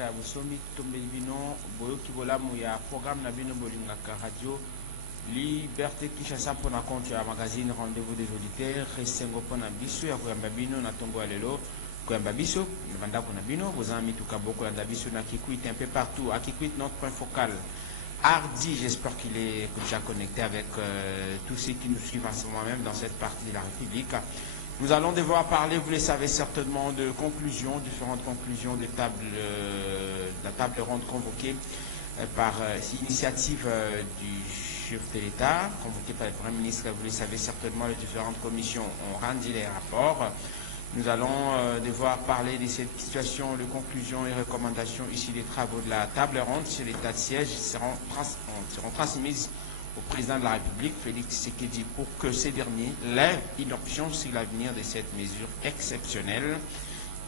Mbaka ya Busomi tombeli bino boyoki bolamu ya programme na bino bolingaka radio Liberté Kinshasa pour na compte ya magazine Rendez-vous des auditeurs Resengo pona biso ya koyamba bino na tongo ya lelo koyamba biso na bandako na bino bozana mituka boko ya biso na Kikwit un peu partout. À Kikwit, notre point focal Hardy, j'espère qu'il est déjà connecté avec tous ceux qui nous suivent en ce moment même dans cette partie de la République. Nous allons devoir parler, vous le savez certainement, de conclusions, différentes conclusions de la table ronde convoquée par initiative du chef de l'État, convoquée par le Premier ministre. Vous le savez certainement, les différentes commissions ont rendu les rapports. Nous allons devoir parler de cette situation, de conclusions et recommandations ici des travaux de la table ronde sur l'état de siège seront transmises au président de la République, Félix Tshisekedi, pour que ce dernier lève une option sur l'avenir de cette mesure exceptionnelle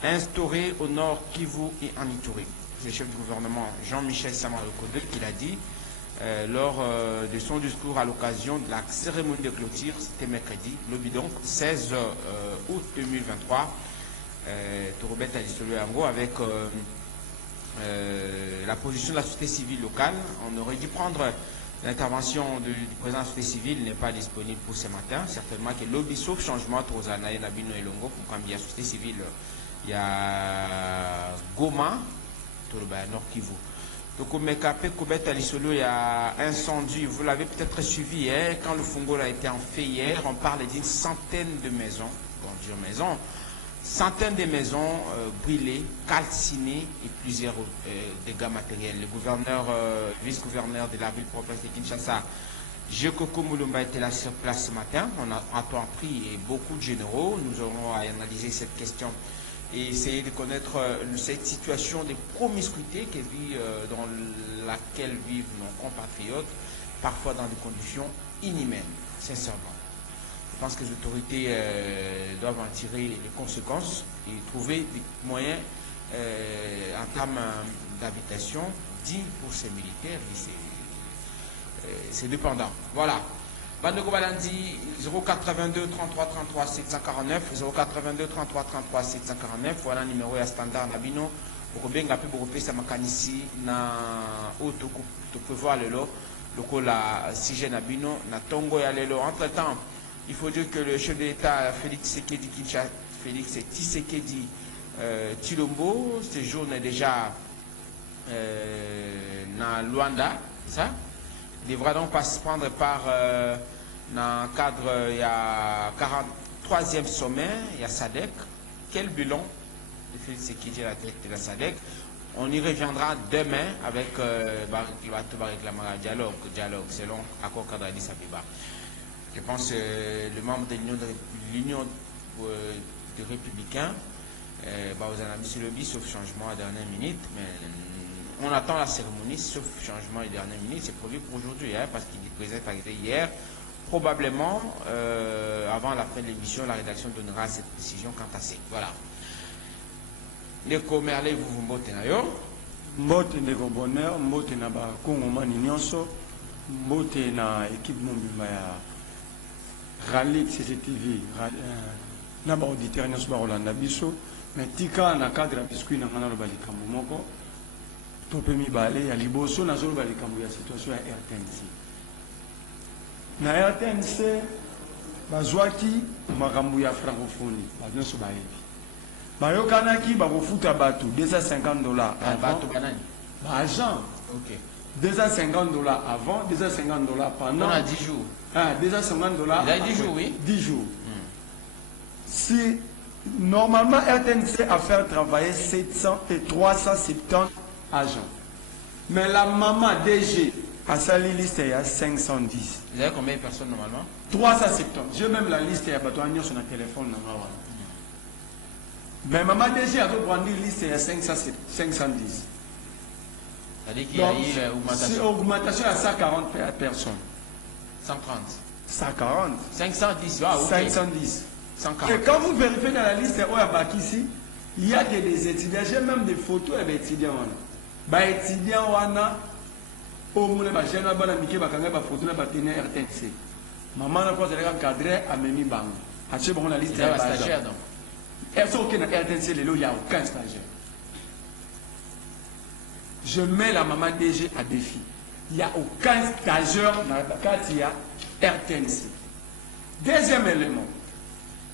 instaurée au nord Kivu et en Ituri. C'est le chef du gouvernement Jean-Michel Samalukonde qui l'a dit lors de son discours à l'occasion de la cérémonie de clôture, c'était mercredi, le bidon 16 août 2023, Torobet Alisolo Yango, avec la position de la société civile locale. On aurait dû prendre l'intervention du président de la société civile, n'est pas disponible pour ce matin. Certainement que lobby sauf changement, Trozana et Nabino et Longo, pour quand il y a la société civile, il y a Goma, Toroba Nord Kivu. Donc au Mekapé, Koubet Alisolo, il y a incendie. Vous l'avez peut-être suivi hier, quand le Fungol a été en fait hier, on parle d'une centaine de maisons, centaines de maisons brûlées, calcinées et plusieurs dégâts matériels. Le gouverneur, vice-gouverneur de la ville-province de Kinshasa, Jekoko Moulumba, était là sur place ce matin. On a pris beaucoup de généraux. Nous aurons à analyser cette question et essayer de connaître cette situation de promiscuité dans laquelle vivent nos compatriotes, parfois dans des conditions inhumaines, sincèrement. Je pense que les autorités doivent en tirer les conséquences et trouver des moyens en termes d'habitation dignes pour ces militaires et ces dépendants. Voilà. Bandeko Balandi 082 33 33 749 082 33 33 749, voilà le numéro à standard Nabino pour bien gaper pour repérer makanisi na auto to prévoir le lot la sujet Nabino na tongo ya lelo. Entre temps, il faut dire que le chef de l'État Félix Tshisekedi Tshilombo séjourne déjà na Luanda, ça. Il devra donc pas se prendre par dans le cadre, il y a 43e sommet, il y a SADC. Quel bilan de Félix Tshisekedi à la tête de la SADC? On y reviendra demain avec dialogue selon l'accord cadre d'Addis Abeba. Je pense que le membre de l'Union des Républicains, vous en avez mis le bis, sauf changement à dernière minute, mais on attend la cérémonie, sauf changement à dernière minute. C'est prévu pour aujourd'hui, hein, parce qu'il est présent hier. Probablement, avant la fin de l'émission, la rédaction donnera cette décision quant à ça. Voilà. Ndeko Merle, vous mbote na yo. Mbote ndeko bonheur, mbote na ba Kongomani nyonso, mbote na équipe mobimba ya Rallye CCTV, na ba auditeur nyonso ba Rolanda biso, mais tika na cadre ya biscuit na ngana lo balikambo moko. Tope mibale ya liboso na zolo balikambo ya situation ya RTNC. Na RTNC bazwaki makambo ya francophonie, nyonso bayebi. Bayokanaki bakofuta bato $250 avant. Agent. Ok. $250 avant, $250 pendant. On a 10 jours. Ah, $250. Il a 10 jours, oui. 10 jours. Si normalement RTNC a fait travailler 700 et 370 agents. Mais la maman DG a sali liste il y a 510. Vous avez combien de personnes normalement? 370. J'ai même la liste, il y a sur le téléphone. Mais maman DG a pris une liste il y a 510. C'est-à-dire qu'il y a eu l'augmentation. Augmentation à 140 personnes. 130. 140. 510. Ah, okay. 510. 140. Et quand vous vérifiez dans la liste, il y a des étudiants. J'ai même des photos avec des étudiants. Les étudiants, au moins, les jeunes, les photos de RTNC. Maman n'a pas encadré à Memi Bang. À ce moment, la liste est stagiaire. Est-ce qu'il y a RTNC, il n'y a aucun stagiaire. je mets la maman DG à défi. Il n'y a aucun stageur dans la RTNC. Deuxième élément,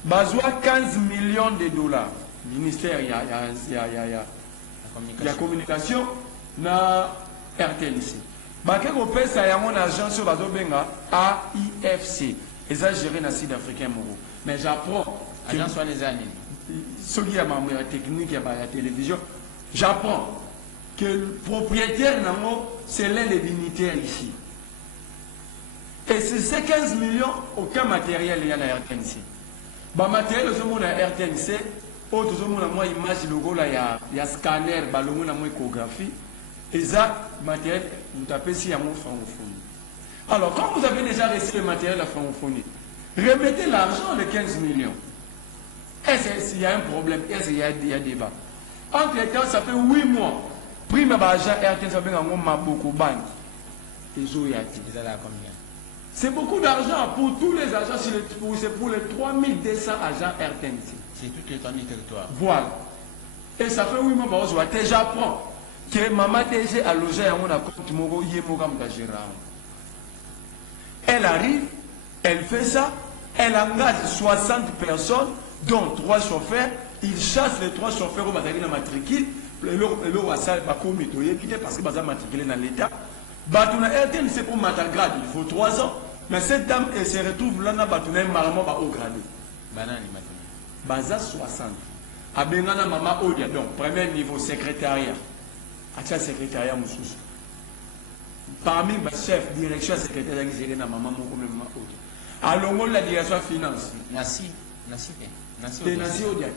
besoin 15 millions de dollars. Ministère, il y a communication dans RTNC. Baké ko pesa ya mon agence sur bazobenga AIFC. Ils ont géré dans le Sud-Africain. Mais j'apprends. Agence soit les années. Ce qui est ma technique, il y a la télévision. J'apprends que le propriétaire, c'est l'un des dignitaires ici. Et c'est ces 15 millions, aucun matériel il y a dans la RTNC. Le matériel, c'est la RTNC. Autre image, il y a scanner, il y a échographie. Et ça, matériel, vous tapez si il y a mon francophonie. Alors, quand vous avez déjà reçu le matériel à francophonie, remettez l'argent de 15 millions. Est-ce qu'il y a un problème? Est-ce qu'il y a débat? Entre-temps, ça fait 8 mois. Prime à l'agent RTNC, ça fait beaucoup de banques. C'est beaucoup d'argent pour tous les agents, c'est pour les 3200 agents RTNC. C'est toute l'étendue du territoire. Voilà. Et ça fait 8 mois, j'apprends que maman DG a logé à mon compte Moro Yemogam Gérard. Elle arrive, elle fait ça, elle engage 60 personnes, dont 3 chauffeurs. Il chasse les 3 chauffeurs au matériel de matricule. Le Wassal va commettre parce que c'est matriculé dans l'État. Batuna RTN, c'est pour Matagrade, il faut 3 ans. Mais cette dame, elle se retrouve là, Batuna Maramo va au gradé. Banani Matuna. Baza 60. Abengana Mama Odia, donc premier niveau secrétariat. Atia secrétariat Moussous. Parmi les chefs, direction secrétariat qui gère Maman Odia. Alors, la direction finance. Nasi Odia.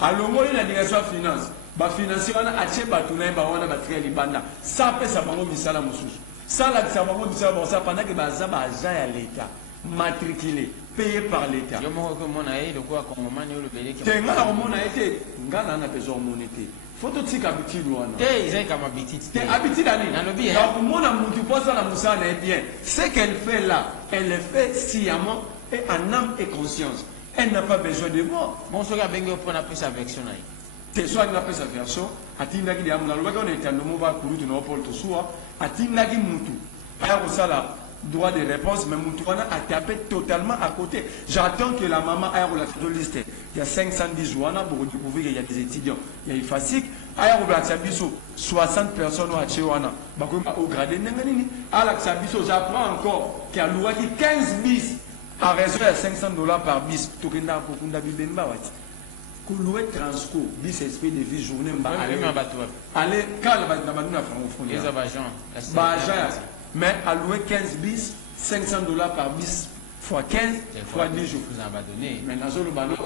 Alors, la direction finance. Ba financier wana ache batuna ba wana batria libanda ça peut ça bango misala mususu ça là ça bango misala bon ça pendant que baza ba agent à l'état matriculé payé par l'état yo moko ko mona e le quoi kongomani le belé qui tenga na mona été ngana na besoin monité photo tika habitude wana te ils comme habitude te habitude ani na lobi hein donc mona mutu posa na musala est bien ce qu'elle fait là elle le fait sciemment et en âme et conscience elle n'a pas besoin de moi bon so ga bengo pour na prise avec son aïe. Soit il a fait sa version, atindaki de amuna lobaka on est en mova kurutu na opol to soa, atindaki mutu. Aya kosala droit de réponse mais mutu wana a tapé totalement à côté. J'attends que la maman aya la liste. Il y a 510 wana pour découvrir qu'il y a des étudiants, il y a une FASIC, aya la biso 60 personnes à Chewana. Bako au gradé nangani. Ala biso j'apprends encore qu'il y a loi qui 15 bis à raison de $500 par bis. Tokenda pour kunda bibemba wati. Louer Transco, 10 espèces de vie journée, allez, quand la francophonie, mais à louer 15 bis, $500 par bis, fois 15, fois 10 jours. Mais dans le ballon,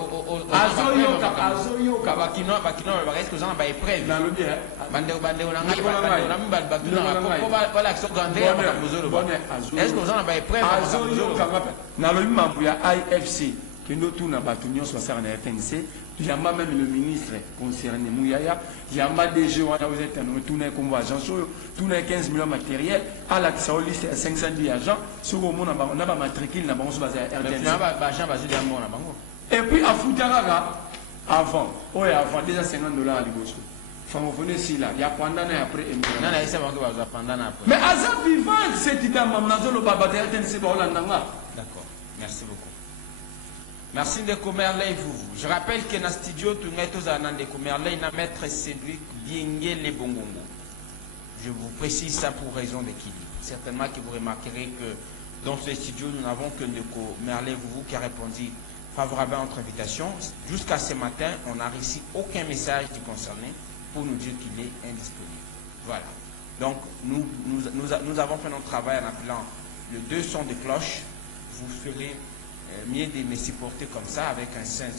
que nous tous na batunion soit ça na RTNC, il y a même le ministre concerné Mouyaya, il y a ma DG on a vous êtes nous tous les comme agence tous les 15 millions matériel à la liste 510 agents sur au monde on a pas matricule na bango sur RTNC. Et puis à Foutaraga avant, ouais avant déjà $50 à Liboso. Francophonie si là, il y a pendant et après non là c'est bango va pendant après. Mais Azam vivant cette idée mamnazo le baba RTNC ba Hollanda. D'accord. Merci beaucoup. Merci de Comerley vous. Je rappelle que dans le studio, tout le monde de Comerley, na maître Cédric Biengele Bongongo. Je vous précise ça pour raison d'équilibre. Certainement que vous remarquerez que dans ce studio, nous n'avons que de Comerley vous qui a répondu favorablement à notre invitation. Jusqu'à ce matin, on n'a reçu aucun message du concerné pour nous dire qu'il est indisponible. Voilà. Donc, nous avons fait notre travail en appelant le 2 sons de cloche. Vous ferez mieux de me supporter comme ça avec un seul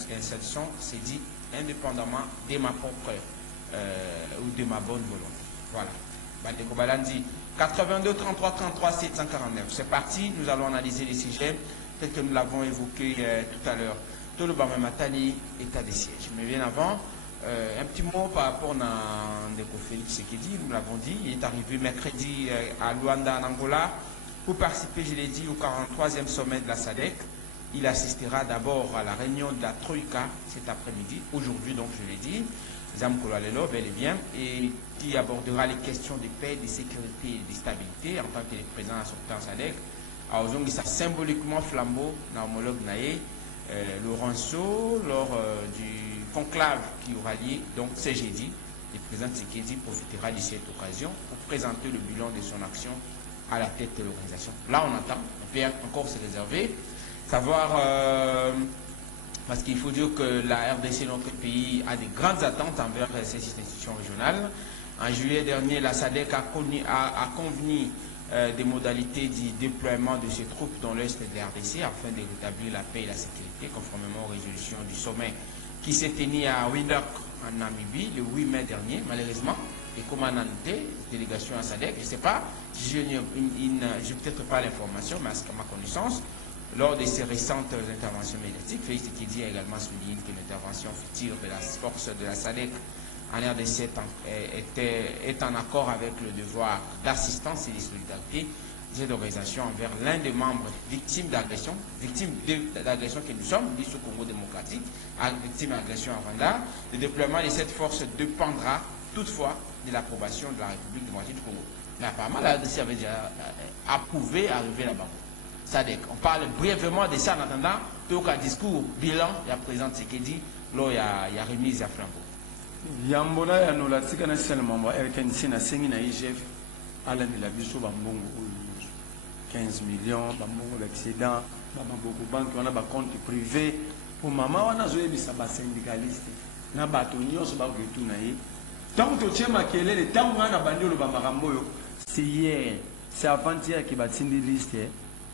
son, c'est dit indépendamment de ma propre ou de ma bonne volonté. Voilà. Bandeko Balandi 82 33 33 749. C'est parti, nous allons analyser les sujets tels que nous l'avons évoqué tout à l'heure. Tout le Bama Matali, état des sièges. Mais bien avant, un petit mot par rapport à Ndeko Félix Sekedi, nous l'avons dit, il est arrivé mercredi à Luanda en Angola pour participer, je l'ai dit, au 43e sommet de la SADC. Il assistera d'abord à la réunion de la Troïka cet après-midi, aujourd'hui donc je l'ai dit. Zamkololelo, bel et bien, et qui abordera les questions de paix, de sécurité et de stabilité en tant que président sortant SADC. Alors, ça symboliquement flambeau dans l'homologue Naé, Laurenceau, lors du conclave qui aura lieu, donc c'est jeudi. Le président Tshisekedi profitera de cette occasion pour présenter le bilan de son action à la tête de l'organisation. Là, on attend, on peut encore se réserver, savoir, parce qu'il faut dire que la RDC, notre pays, a de grandes attentes envers ces institutions régionales. En juillet dernier, la SADC a convenu des modalités du déploiement de ces troupes dans l'est de la RDC afin de rétablir la paix et la sécurité, conformément aux résolutions du sommet qui s'est tenu à Windhoek en Namibie le 8 mai dernier, malheureusement. Et comme en délégation à SADC, je ne sais pas, je n'ai peut-être pas l'information, mais à ma connaissance, lors de ces récentes interventions médiatiques, Félix Tshisekedi a également souligné que l'intervention future de la force de la SADC en RDC est en accord avec le devoir d'assistance et de solidarité de cette organisation envers l'un des membres victimes d'agression que nous sommes, dit au Congo démocratique, victime d'agression à Rwanda. Le déploiement de cette force dépendra toutefois de l'approbation de la République démocratique du Congo. Mais apparemment, la RDC avait déjà approuvé arriver là-bas. SADC. On parle brièvement de ça en attendant tout un discours bilan de la présidente Tshisekedi, là il y a remise à flambeau. Yambona ya no la tika na sel mambo RTNC na sengi na IGF ala ni la biso ba mbongo 15 millions ba mbongo l'excédent ba mbongo banque on a ba compte privé pour maman wana zo yebisa ba syndicaliste na bato nyonso ba kutu na ye tant to chema kelele tant ngana bandolo ba makambo yo c'est hier c'est avant-hier qui ba tindi liste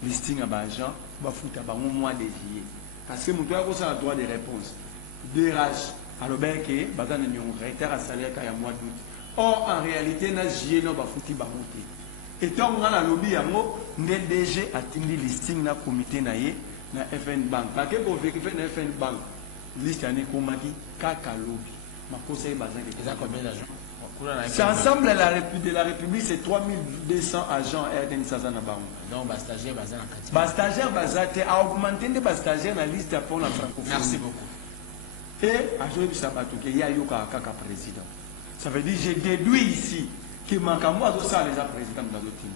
listing à ba agent ba futa ba mois de juillet parce que mutu ya ko sa droit de réponse DRH. Alors, ben, que bazan n'y ont retard à salaire qu'à mois d'août. Or, en réalité, na jié no ba fouti ba monté. Et tant on a la lobby yango, ne DG a tindi listing na comité na ye na FN Bank. Parce que pour vérifier na FN Bank, liste année komaki kaka lobby. Ma conseil bazan. Ils ont combien d'agents? C'est ensemble de la République, c'est 3200 agents RTN Sazana Bank. Donc, bas stagiaire bazan en quantité. Bas stagiaire bazate a augmenté de bas stagiaire na liste pour la francophonie. Merci beaucoup. Et à Joël Sabato, il y a Yoka Kaka président. Ça veut dire j'ai déduit ici que Makamwa doit ça les président dans le team.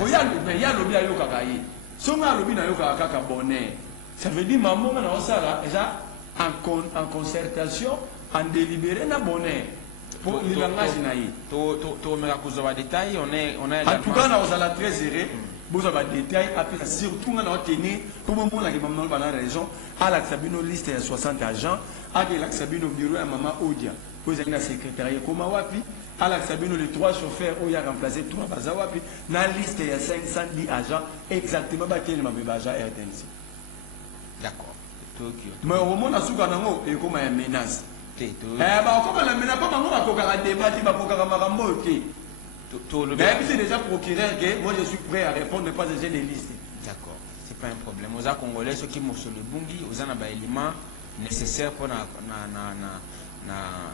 Il y a lobby à Yoka Kaye. Si on a lobby à Yoka Kaka bonnet, ça veut dire maman on a ça là en concertation, en délibéré na bonnet pour le langage naïe. Tout me raconte des détails. On est en tout cas on a la très serré. Vous avez des détails, après surtout on a tenu pour le moment là qui m'a dans la région à la Sabino liste de 60 agents, à la Sabino bureau à maman Odia, vous avez un secrétariat comme Wapi, à la Sabino les 3 chauffeurs où il y a remplacé 3 bazawapi, dans la liste il y a 510 agents exactement battu le même agent RTNC. D'accord. Mais au moment où on a soukanango et comme une menace. Comme la menace pas mango à kokara débat, pas kokara marambo qui. Mais c'est déjà procureur que moi je suis prêt à répondre, pas déjà les listes. D'accord, c'est pas un problème. Aux Congolais, ceux qui m'ont sur le bungi, aux éléments nécessaires pour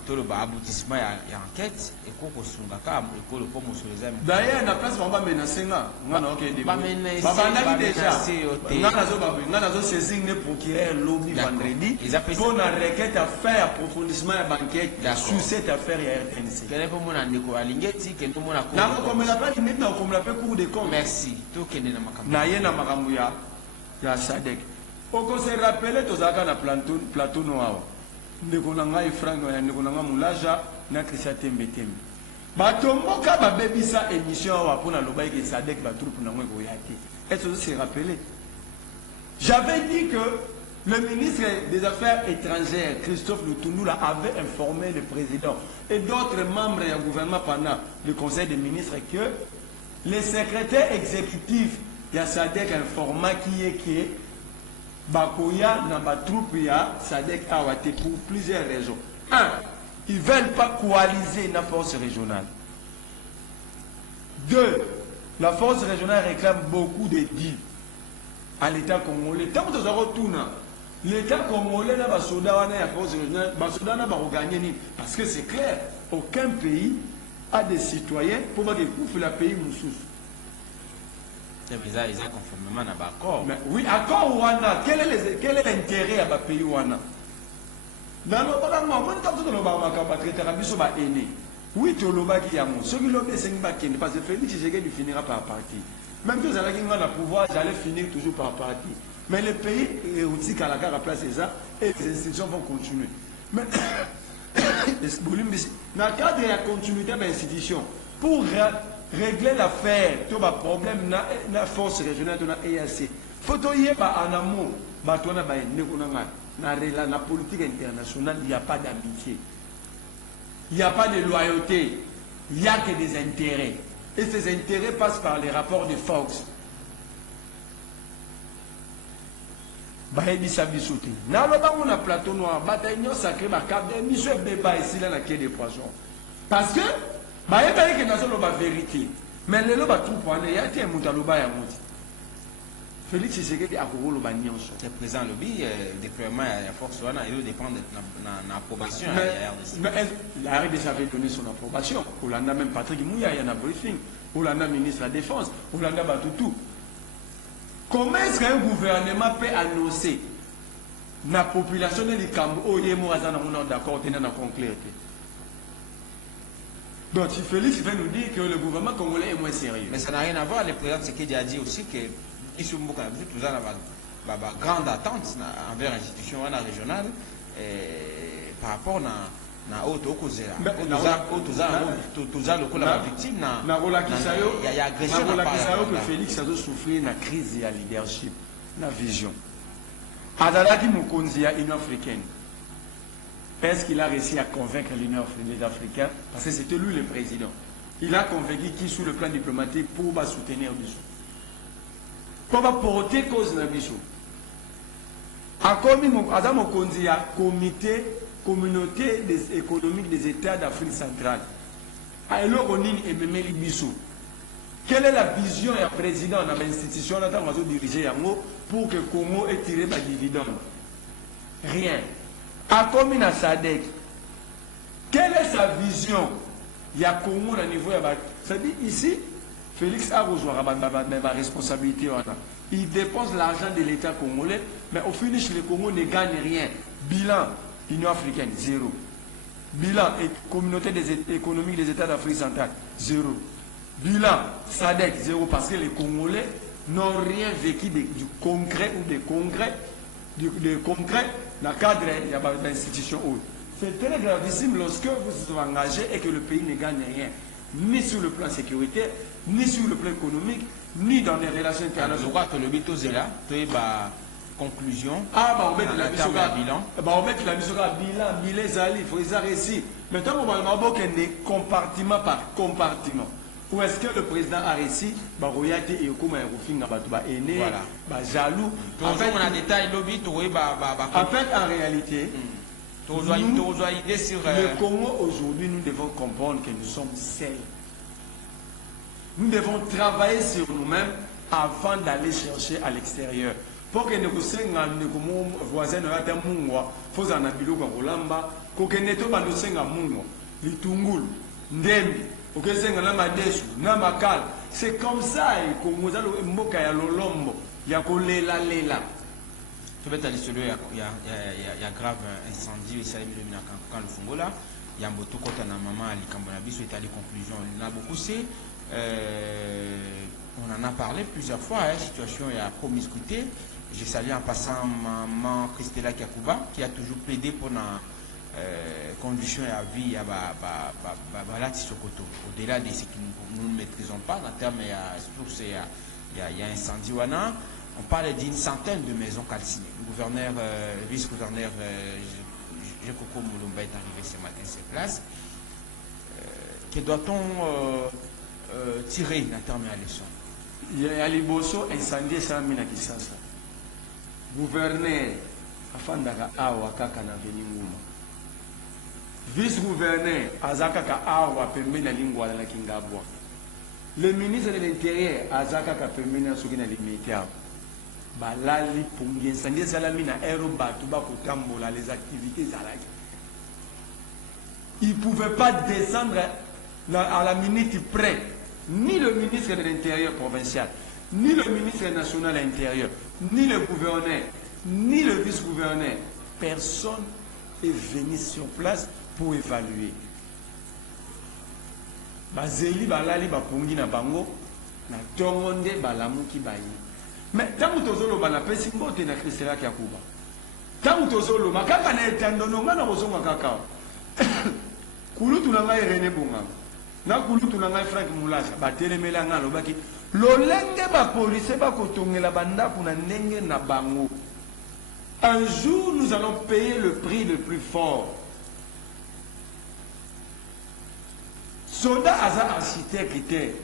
tout le aboutissement et enquête, et qu'on sungaka, et qu'on le pomme sur les amis. D'ailleurs, la place on va menacer là. On a ok des. Déjà. On a saisi le procureur lobby vendredi. Pour la requête à faire approfondissement et banquette sur cette affaire RTNC. Quel est pour mon andeko alingeti que tout mon a. Là comme la pas limite na comme la fait cours de compte. Merci. Tout qui est dans makambo. Na yena makambo ya SADC. On se rappelle tous aka na plateau noir. Ndeko nanga Frank ya ndeko nanga Mulaja na Christian Tembetembe. Batomboka babebisa émission wa pona lobaye ke SADC ba troupe na ngwe yaki. Est-ce que vous se rappelez? J'avais dit que le ministre des Affaires étrangères, Christophe Lutundula, avait informé le président et d'autres membres du gouvernement pendant le conseil des ministres que les secrétaires exécutifs de SADC informaient qui est Bakoya n'a pas troupe ya SADC Awate pour plusieurs raisons. 1. Ils ne veulent pas coaliser la force régionale. 2. La force régionale réclame beaucoup de dits à l'État congolais. Tant que nous retournons, l'État congolais n'a pas soda la force régionale, n'a pas gagné. Parce que c'est clair, aucun pays a des citoyens pour que le pays moussous. Ils ont conformément à l'accord. Oui, accord Ouana. Quel est l'intérêt à pays Ouana? Dans le parlement, on a tout le monde traité Rabiso va aîné. Oui, tu l'as qui a mon. Ceux qui l'ont fait, c'est parce que Félix Tshisekedi finira par partir. Même si vous allez avoir le pouvoir, j'allais finir toujours par partir. Mais le pays est aussi qu'à la gare à place ça et les institutions vont continuer. Mais dans le cadre de la continuité de l'institution, pour régler l'affaire, tout le problème, la force régionale de la EAC, il faut y avoir en amont, dans la politique internationale, il n'y a pas d'amitié. Il n'y a pas de loyauté. Il n'y a que des intérêts. Et ces intérêts passent par les rapports de Fox. Bahebi Sabisouti. Dans le plateau noir, bataille sacrée, mission débat ici dans la quai des poissons. Parce que, il y a la vérité. Mais le loba tout point, il y a un moutaloba et un mouti. Félix Tshisekedi a couru le bagnon. Le président lobby, déploiement à la force, il dépend de l'approbation. La RDC avait donné son approbation. Hollanda, même Patrick Mouya, il y a un briefing. Hollanda, ministre de la Défense. Hollanda, Batoutou. Comment est-ce qu'un gouvernement peut annoncer la population de l'Ikambo, oh, il y a d'accord, il y a un concret. Donc, Félix va nous dire que le gouvernement congolais est moins sérieux. Mais ça n'a rien à voir. Le président Tshisekedi a dit aussi que Isumbuka nous avons une grande attente envers l'institution régionale par rapport à l'autre cause. Tous les victimes, il y a agression. Que Félix a souffert de crise de leadership, de vision. Adalaki Mukonzi à l'Union africaine. Est-ce qu'il a réussi à convaincre les Africains? Parce que c'était lui le président. Il a convaincu qui, sous le plan diplomatique, pour soutenir Bissou. Pour porter cause de Bissou. Adam Okonzi a comité communauté économique des États d'Afrique centrale. Alors on est Memeli Bissou. Quelle est la vision du président de l'institution qui diriger pour que le Congo ait tiré des dividendes? Rien. À commune à Sadek, quelle est sa vision? Il y a Congo au niveau. C'est-à-dire ici, Félix a rejoint ma responsabilité. Il dépense l'argent de l'État congolais, mais au finish, le Congo ne gagne rien. Bilan, Union africaine, zéro. Bilan, communauté économique des États d'Afrique centrale, zéro. Bilan, SADC, zéro, parce que les Congolais n'ont rien vécu du concret ou des congrès, dans le cadre d'institutions hautes. C'est très gravissime lorsque vous vous engagez et que le pays ne gagne rien, ni sur le plan sécuritaire, ni sur le plan économique, ni dans les relations internationales. Je crois que le but est là, conclusion. On met la mise au bilan. On met la mise au bilan, il faut les arrêter. Maintenant, on va avoir compartiment par compartiment. Où est-ce que le président a réussi? Voilà. Jaloux. En fait, en réalité, le Congo aujourd'hui, nous devons comprendre que nous sommes seuls. Nous devons travailler sur nous-mêmes avant d'aller chercher à l'extérieur. Pour que nous puissions voisins de la terre, il faut que nous c'est comme ça que nous avons il y a grave incendie ici quand le Fongola il y a beaucoup de maman à Likambonabiso est allé conclusion il y a beaucoup on en a parlé plusieurs fois situation il y a promiscuité. Je salue en passant maman Christella Kakuba qui a toujours plaidé pour la condition à vie à Sokoto. Au-delà de ce que nous ne maîtrisons pas, en termes il y a incendie. On parle d'une centaine de maisons calcinées. Le gouverneur, le vice-gouverneur Jekoko Moulumba est arrivé ce matin sur place. Que doit-on tirer en termes de leçon? Il y a les bosso incendiés ça mina Kisasa. Gouverneur afandaka awa kaka na veninguma. Vice-gouverneur azakaka awa pembeni na lingwa la Kingabwa. Le ministre de l'Intérieur azakaka pembeni na soki na limitaire. Balali pungi incendié salamina aéro batu ba kotambola les activités zalaki. Il ne pouvait pas descendre à la minute près. Ni le ministre de l'Intérieur provincial, ni le ministre national de l'Intérieur, ni le gouverneur, ni le vice-gouverneur. Personne est venu sur place pour évaluer. Bazeli balali bapungi na bango na tongonde balamuki bayi. Mais tant que tozolo bana pesi mbote na Christela kia kuba. Tant que tozolo makaka na etandono ngana bozonga kakao. Kulutu na ngai René Bunga. Na kulutu na ngai Frank Mulaza batelemela ngalo baki lolenge ba police ba kotongela banda kuna ndenge na bango. Un jour nous allons payer le prix le plus fort. Soda aza architecte,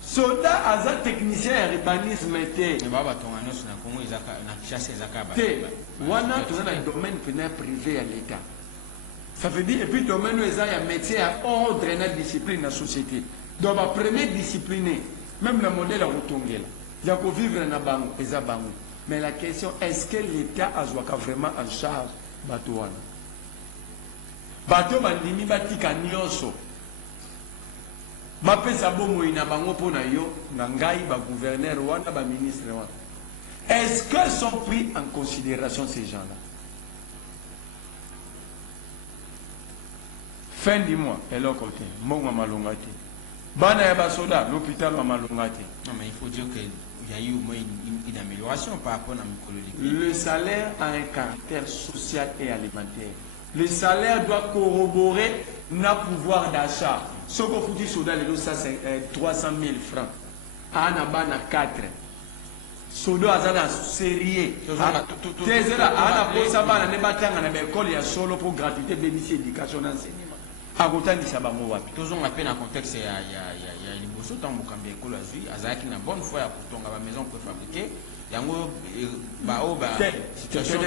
soda aza technicien urbanisme te. Wana tu as un domaine privé à l'État. Ça veut dire et puis domaine où il y a un métier à ordre et une discipline dans la société. Donc la première discipline, même le modèle à retourner là. Il y a qu'à vivre dans bango, pesa bango. Mais la question est-ce que l'État a vraiment en charge bateau wana? Bateau bandimi batika nyonso. Bapesa bomo ina bango pona yo na ngai ba gouverneur wana ba ministre wana. Est-ce que sont pris en considération ces gens-là? Fin du mois, et l'autre côté, mon malongati. Bana ya basoda, l'hôpital malongati. Non mais il faut dire qu'il y a eu au moins une amélioration par rapport à Mikolo. Le salaire a un caractère social et alimentaire. Le salaire doit corroborer notre pouvoir d'achat. Ce qu'on vous dit soda, c'est 300 000 francs. Ana bana 4. Soda azana sérieux. Tezela ana posa bana ne batanga na école ya solo pour gratuité bénéficier d'éducation enseignement. Akotandisa bango wapi? Toujours à peine en contexte il y a les bossos tant Mukambi école azui azaki na bonne foi pour tonga ba maison préfabriquée. Yango ba situation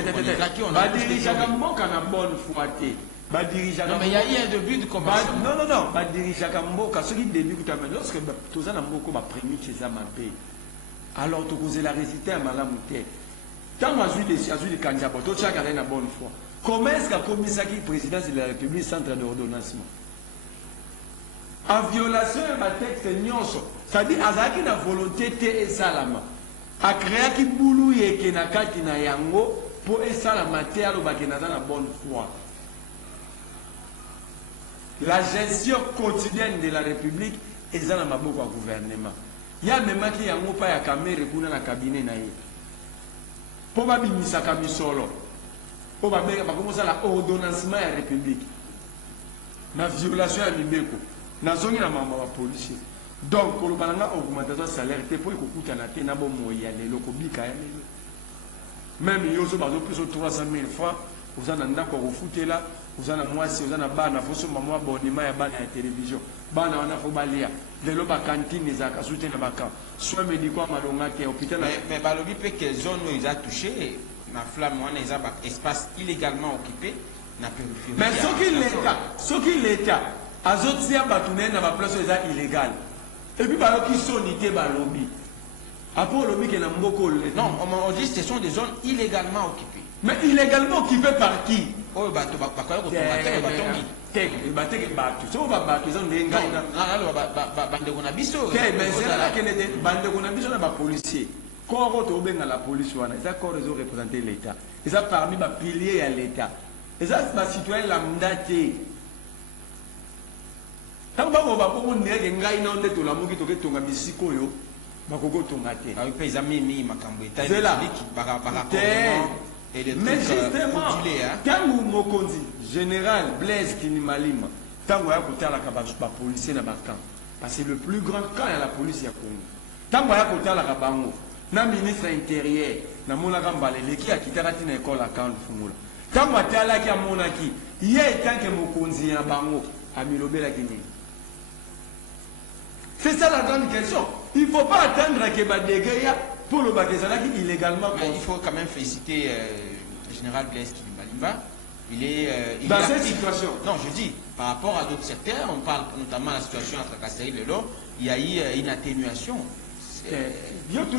ba dirige mboka na bonne foi te. Ba dirige non mais il y a eu un début de convention. Non, ba dirige mboka ce qui début que lorsque toza na mboko ba premier chez Amapé. Alors tu causes la réciter à malamu te. Tant azui les candidats to chaka na bonne foi. Comment est-ce qu'a commis ça qui président de la République centre d'ordonnancement? En violation de texte nyonso, c'est-à-dire azaki na volonté te et salama. A créé qui boulou et qui na kati na yango pour et salama te aloba ki na bonne foi. La gestion quotidienne de la République est dans le gouvernement. Il y a même qui yango pa ya caméra kuna na cabinet na ye. Pour ba bimisa kamisolo. Pour ba commencer la ordonnancement de la République. Na violation à l'Ibeko. Na zongi na mama wa policier. Donc, pour le balanga augmentation de salaire, pour que vous ayez un bon moyen, les locaux bika. Même si vous avez plus de 300 000 francs, vous avez un d'accord au foot là, vous avez un mois, vous avez un ban, vous avez un mois abonnement à la télévision. Ban on a fait balia. Les locaux cantines, les acas soutien de vacances. Soit médicaux, malonga qui est hôpital. Mais balobi peut que zone où ils ont touché, la flamme, on a un espace illégalement occupé, n'a pas pu. Mais ce qui l'État, azotia batouné na ba place illégale. Et puis, qui sont nités par le lobby. Après, le lobby qui est dans le non, on dit que ce sont des zones illégalement occupées. Mais illégalement occupées par qui? Oh, bah, tu vas pas quoi, tu vas policiers. Quand on a la police, ils ont représenté l'État. Ils ont parmi les piliers à l'État. Ils ont les citoyens lambda. Tant que vous avez un gars qui est là, qui est misiko yo, bakoko tongate. Ah oui, ils ont mis makambo état mais justement, quand vous mokonzi général Blaise Kinimalima, tant que vous avez la police na bakan, parce que le plus grand camp est la police ya Congo. Tant que vous avez la kabango, na ministre intérieur, na mona kambalele qui a quitté la école à Kan Fungula. Tant que vous avez la monaki, hier tant que mokonzi ya bango, amilobe la Guinée. C'est ça la grande question. Il ne faut pas attendre que Badegaya pour le Bagazana qui illégalement. Mais il faut quand même féliciter le général Blaise Kilimalimba. Il est. Dans cette situation. Non, je dis, par rapport à d'autres secteurs, on parle notamment de la situation entre Kasséry et Lelo, il y a eu une atténuation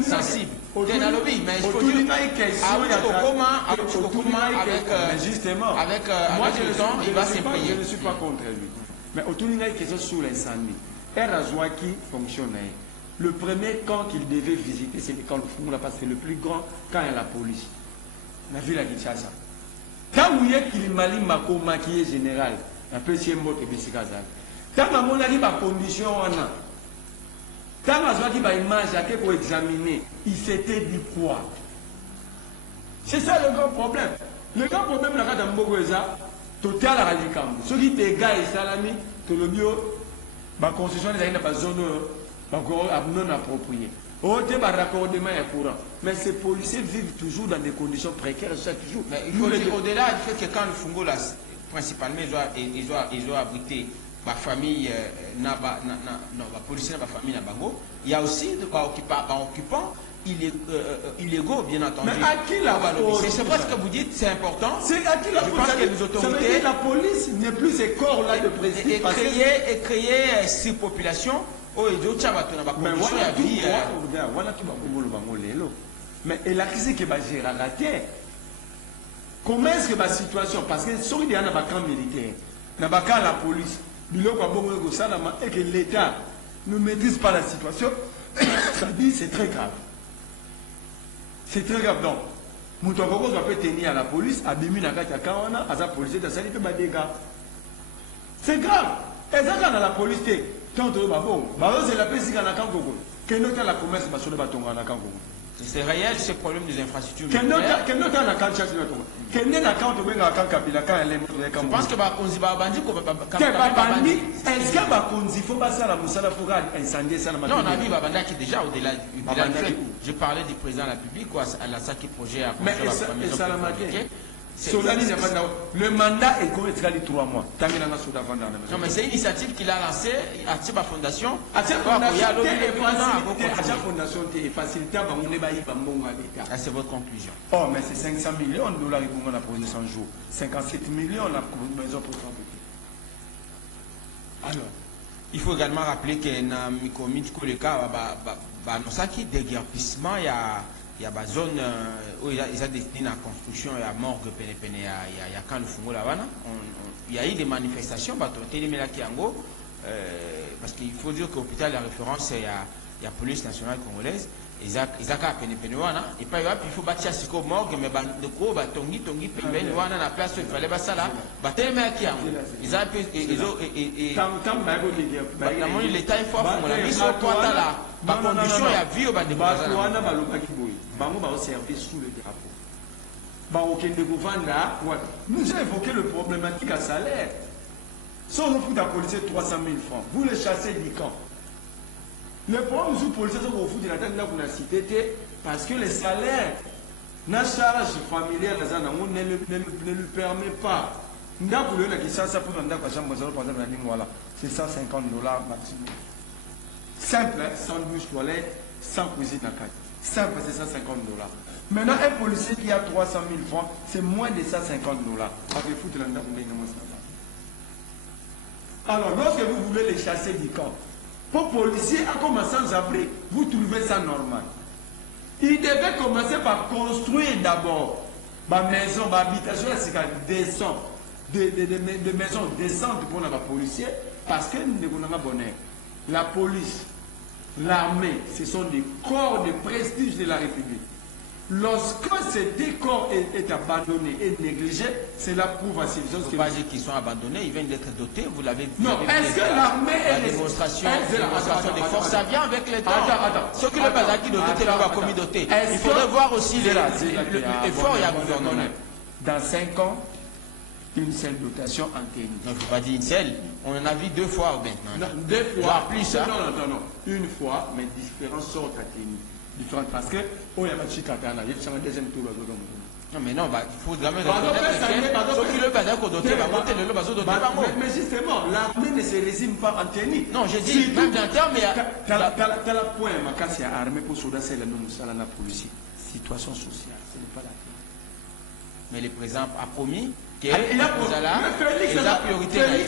sensible. Mais il faut dire justement, avec le temps, il va s'imprégner. Je ne suis pas contre lui. Mais autour d'une question sur l'incendie. Erazouaki fonctionne. Le premier camp qu'il devait visiter, c'est le camp de Fumula, parce que c'est le plus grand camp à la police. La ville à Kinshasa. Tant que vous êtes Kilimali Mako maquillé général, un peu si mot que Bessikazal. Tant que mon ami ma condition en a. Tant que ma image à pour examiner, il s'était dit quoi? C'est ça le grand problème. Le grand problème, là, dans Mbogoza, total à radical. Ceux qui dégagent et salami, tout le bio, la constitution des années, la zone non appropriée. Au débat raccordement est courant. Mais ces policiers vivent toujours dans des conditions précaires chaque jour. Mais il faut dire au-delà du fait que quand le Fungo, là, principalement, ils ont abrité ma famille, la police, la famille, il y a aussi des occupants illégaux, bien entendu. Mais à qui la faute? C'est pas ce que vous dites, c'est important. C'est à qui la faute? Je pense que les autorités. Ça veut dire que la police n'est plus ces corps-là de président. Et créer ces populations. Mais voilà qui va. Mais elle a dit que va gérer la terre. Comment est-ce que la situation, parce que si il y a un camp militaire, un camp la police, et que l'État ne maîtrise pas la situation, ça dit c'est très grave. C'est très grave. Donc, Moutokoko peut tenir à la police, à Bimi Nakata Kawana, à sa police, à sa libre dégâts. C'est grave. Et ça, dans la police, tant de babon, c'est la paix si on a qu'un gogo. Quel autre la commerce sur le bâton en a qu'un gogo. C'est réel, ce problème des infrastructures. Quel autre la quand chasse le bâton. Quel n'est la quand on vient à quand Kabila quand elle est montée. Je pense que on dit Babandi qu'on va pas. Est-ce que Bakonzi faut pas ça la Moussala pour incendier ça la matinée? Non, on a vu Babanda qui est déjà au-delà du fait. Je parlais du président de la République, quoi, à la SACI projet à mais et ça la matinée. Le mandat est correct, il y a 3 mois. Non, mais c'est une initiative qu'il a lancée à Tiba Fondation. À Tiba Fondation, c'est facilité. C'est votre conclusion. Oh, mais c'est 500 millions de dollars pour la posé 100 jours. 57 millions la maison pour 30 jours. Alors, il faut également rappeler que dans le cas de déguerpissement, il y a des zones où il y a destiné à la construction, il y a morgue, il y a quand le Fungo là, il y a eu des manifestations, parce qu'il faut dire qu'au hôpital, la référence, il y a la police nationale congolaise, ils ont et pas il faut bâtir ce qu'on morgue, mais de gros, tongi, la place où il fallait ça là, ils ont l'État est fort, on a mis sur la condition et la vie au bas de nous avons évoqué le problématique à salaire. Si on fout la police 300 000 francs, vous les chassez du camp. Le problème du policier, c'est qu'on fout de la tête là qu'on a cité, parce que les salaires, la charge familiale, ne lui permet pas. C'est 150 $ maximum. Simple, sans douche toilette, sans cuisine à 4. Simple, c'est 150 $. Maintenant, un policier qui a 300 000 francs, c'est moins de 150 $. Alors, lorsque vous voulez les chasser du camp, pour policiers, à commencer sans abri, vous trouvez ça normal. Il devait commencer par construire d'abord ma maison, ma habitation, des maisons décentes pour les policiers, parce que nous ne connaissons pas bonheur. La police, l'armée, ce sont des corps de prestige de la République. Lorsque ces décors est abandonné et négligé, cela prouve à ces gens que... pas dire qu'ils sont abandonnés, ils viennent d'être dotés, vous l'avez vu. Non, est-ce que l'armée est... La démonstration des forces, ça vient avec les temps. Ceux qui ne pas qui doté, va commis doté. Il faudrait voir aussi l'effort et la gouvernement. Dans 5 ans, une seule dotation en tenue. Non, je ne veux pas dire une seule. On en a vu 2 fois maintenant. Non, 2 fois. Plus, hein? Non. Une fois, mais différentes sortes à tenue. Différentes parce que oh il y a un chikatana, il y a un deuxième tour. Non mais non, il faut jamais mais justement, l'armée ne se résume pas en tenue. Non, j'ai dit même d'un terme, mais t'as la point, ma casse à armée pour soldat, c'est la non policier. Situation sociale, ce n'est pas la tenue. Mais le président a promis que Félix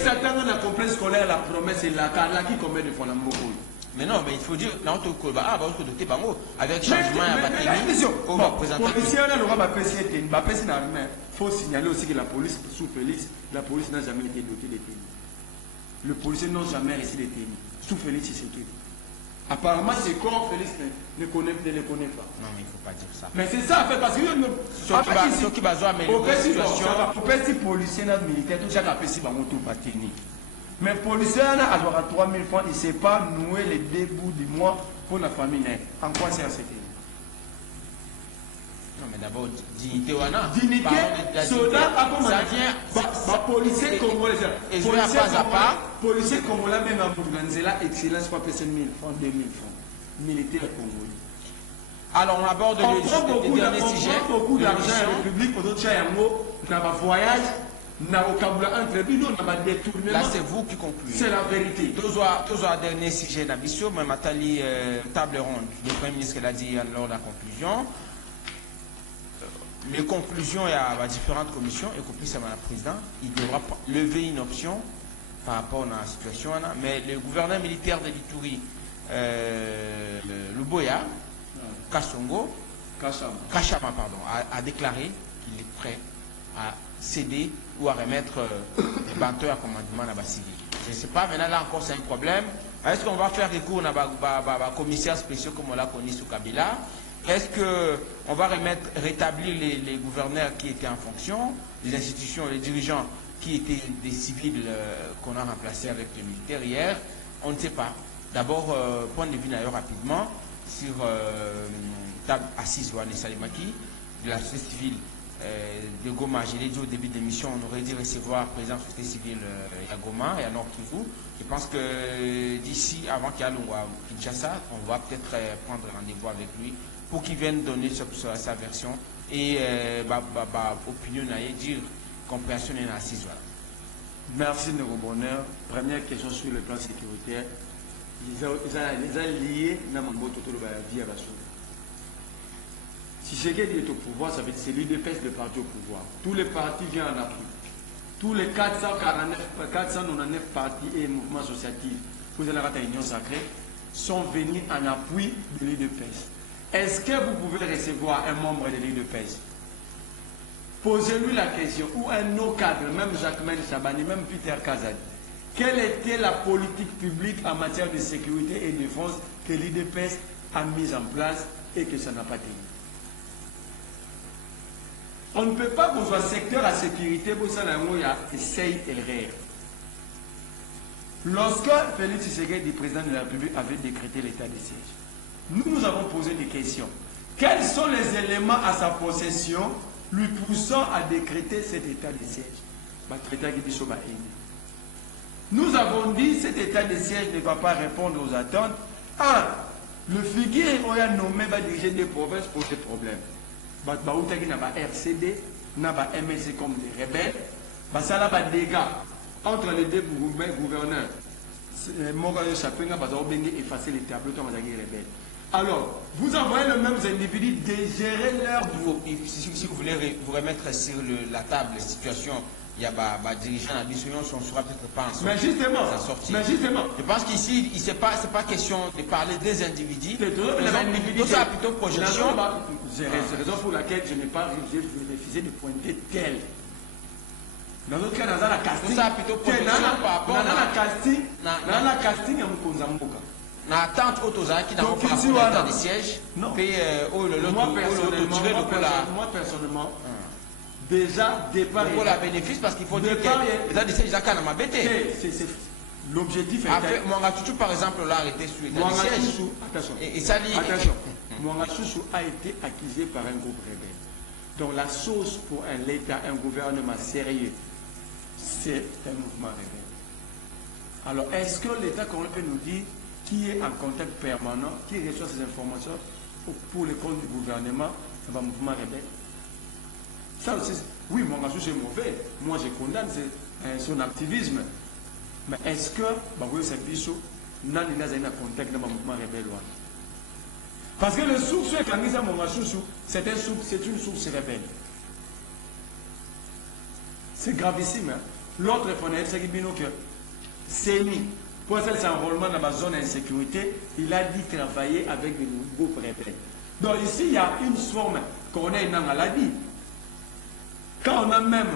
attend dans la complexe scolaire la promesse et la qui combien de fois la mot. Mais non, mais il faut dire, avec changement à bâtiment, on va présenter. Il faut signaler aussi que la police, sous Félix, la police n'a jamais été dotée de tenue. Le policier n'a jamais reçu de tenue. Sous Félix, c'est ce qu'il Apparemment, c'est corps, Félix ne les connaît pas. Non, mais il ne faut pas dire ça. Mais c'est ça, en fait, parce que ceux qui basent améliorer la situation. Au petit policier et militaire, tout ça, c'est un moto technique. Mais le policier a 3 000 francs, il ne sait pas nouer les débuts du mois pour la famille. En quoi c'est c'était? Non, mais d'abord, dignité ou non. Dignité, soldat, ça vient. Policier congolais. Et je vais pas à pas. Policier congolais, même en Bourganzela, excellence, pas passer 1 000 francs, 2 000 francs. Militaire congolais. Alors, on aborde le dernier sujet. On prend beaucoup d'argent à la République pour d'autres choses. Dans un voyage, dans un vocabulaire entre nous, dans un détournement. Là, c'est vous qui concluez. C'est la vérité. Toujours un dernier sujet d'ambition, mais Matali, table ronde. Le Premier ministre l'a dit lors de la conclusion. Les conclusions, il y a différentes commissions, y compris ça, Madame la Présidente, il devra lever une option par rapport à la situation. Mais le gouverneur militaire de l'Ituri, Luboya, Kachama, a déclaré qu'il est prêt à céder ou à remettre les banteurs à commandement à la civil. Je ne sais pas, maintenant là encore c'est un problème. Est-ce qu'on va faire recours à la commissaire spécial comme on l'a connu sous Kabila? Est-ce qu'on va rétablir les gouverneurs qui étaient en fonction, les institutions, les dirigeants qui étaient des civils qu'on a remplacés avec les militaires hier? On ne sait pas. D'abord, point de vue d'ailleurs rapidement sur table assise Wane Salimaki de la société civile de Goma. Je l'ai dit au début de l'émission, on aurait dû recevoir le président de la société civile à Goma et à Nord Kivu. Je pense que d'ici, avant qu'il y ait à Kinshasa, on va peut-être prendre rendez-vous avec lui pour qu'il vienne donner sa version et opinion et dire compréhension et assise. Merci de bonheur. Première question sur le plan sécuritaire. Ils ont lié dans mon vie à la chose. Si ce qui est au pouvoir, ça veut dire c'est l'UDPS le parti au pouvoir. Tous les partis viennent en appui. Tous les 499 partis et mouvements associatifs, vous allez à l'Union sacrée, sont venus en appui de l'UDPS. Est-ce que vous pouvez recevoir un membre de l'UDPS? Posez-lui la question, ou un autre cadre, même Jacquemin Chabani, même Peter Kazadi. Quelle était la politique publique en matière de sécurité et de défense que l'UDPS a mise en place et que ça n'a pas tenu? On ne peut pas vous un secteur à sécurité pour ça, il y a essaye et le rire. Lorsque Félix Tshisekedi, président de la République, avait décrété l'état de siège, nous avons posé des questions. Quels sont les éléments à sa possession lui poussant à décréter cet état de siège? Nous avons dit que cet état de siège ne va pas répondre aux attentes. Le figure a nommé va diriger des provinces pour ces problèmes. Il y a RCD, il y a MSC comme des rebelles. Il y a des dégâts entre les deux gouverneurs. Morayo Chapenga va effacer les tableaux de rebelles. Alors, vous envoyez les mêmes individus de gérer leur... Si vous voulez vous remettre sur la table la situation, il y a des dirigeants à Bissouillon, on ne saura peut-être pas en sortir. Mais justement. Je pense qu'ici, ce n'est pas question de parler des individus. Tout ça plutôt projection. C'est la raison pour laquelle je n'ai pas refusé de pointer tel. Dans notre cas, dans la casting. Tout ça plutôt projection par rapport à la casting, il y a un peu na attente autoza qui n'a pas de siège. Non. Moi personnellement, déjà départ. Pour la bénéfice parce qu'il faut dire que l'état de siège a m'a bêté. L'objectif est. Après, Mwangatoutou par exemple l'a arrêté sur l'état de siège. Attention. Et ça dit. Attention. Mwangatoutou a été accusé par un groupe rebelle. Donc la source pour un État, un gouvernement sérieux, c'est un mouvement rebelle. Alors est-ce que l'État qu'on peut nous dire qui est en contact permanent, qui reçoit ces informations pour le compte du gouvernement, c'est un mouvement rebelle? Ça aussi, oui, mon gars, c'est mauvais. Moi, je condamne son activisme. Mais est-ce que, oui, c'est Bissou, n'a pas un contact dans le mouvement rebelle? Parce que le source c'est une source rebelle. C'est gravissime. L'autre fenêtre, c'est que c'est mis. Pour cet enrôlement dans la zone d'insécurité, il a dit travailler avec des groupes rebelles. Donc ici, il y a une forme qu'on a une maladie. Quand on a même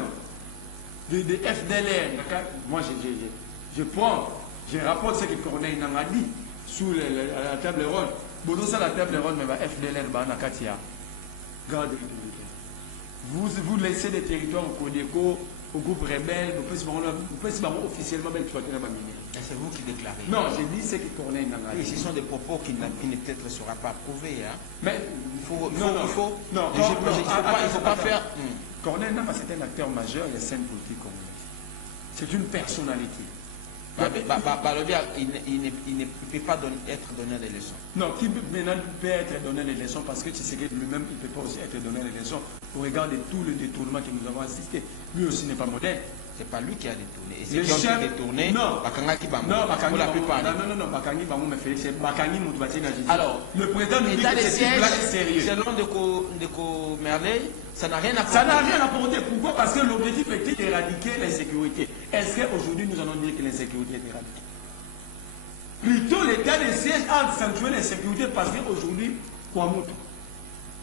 des FDLR, moi je rapporte ce que qu'on a une maladie. sous la table ronde. Bon, ça la table ronde, mais FDLR, Nakatia. Garde républicaine. Vous laissez des territoires au Codeco, au groupe rebelle, vous pouvez officiellement exploiter la mine. C'est vous qui déclarez. Non, j'ai dit ce qui tournait dans la. Oui, ce sont des propos qui ne peut-être sera pas approuvés. Hein. Mais il faut pas faire. Corneille Namba, c'est un acteur majeur de la scène politique congolaise. C'est une personnalité. Il ne peut pas être donné des leçons. Non, qui maintenant peut être donné des leçons parce que Tshisekedi lui-même, il ne peut pas aussi être donné des leçons au regard de tous les détournements que nous avons assistés. Lui aussi n'est pas modèle. C'est pas lui qui a détourné. Et ceux qui ont détourné, non, pour la plupart. Non, Bakangi Bamou me fait. Bakangi Moutbati Najidi. Alors, le président nous dit que c'est sérieux. Selon de Merley, ça n'a rien à apporter. Ça n'a rien apporté. Pourquoi? Parce que l'objectif était d'éradiquer l'insécurité. Est-ce qu'aujourd'hui nous allons dire que l'insécurité est éradiquée? Plutôt l'état de siège a accentué l'insécurité parce qu'aujourd'hui,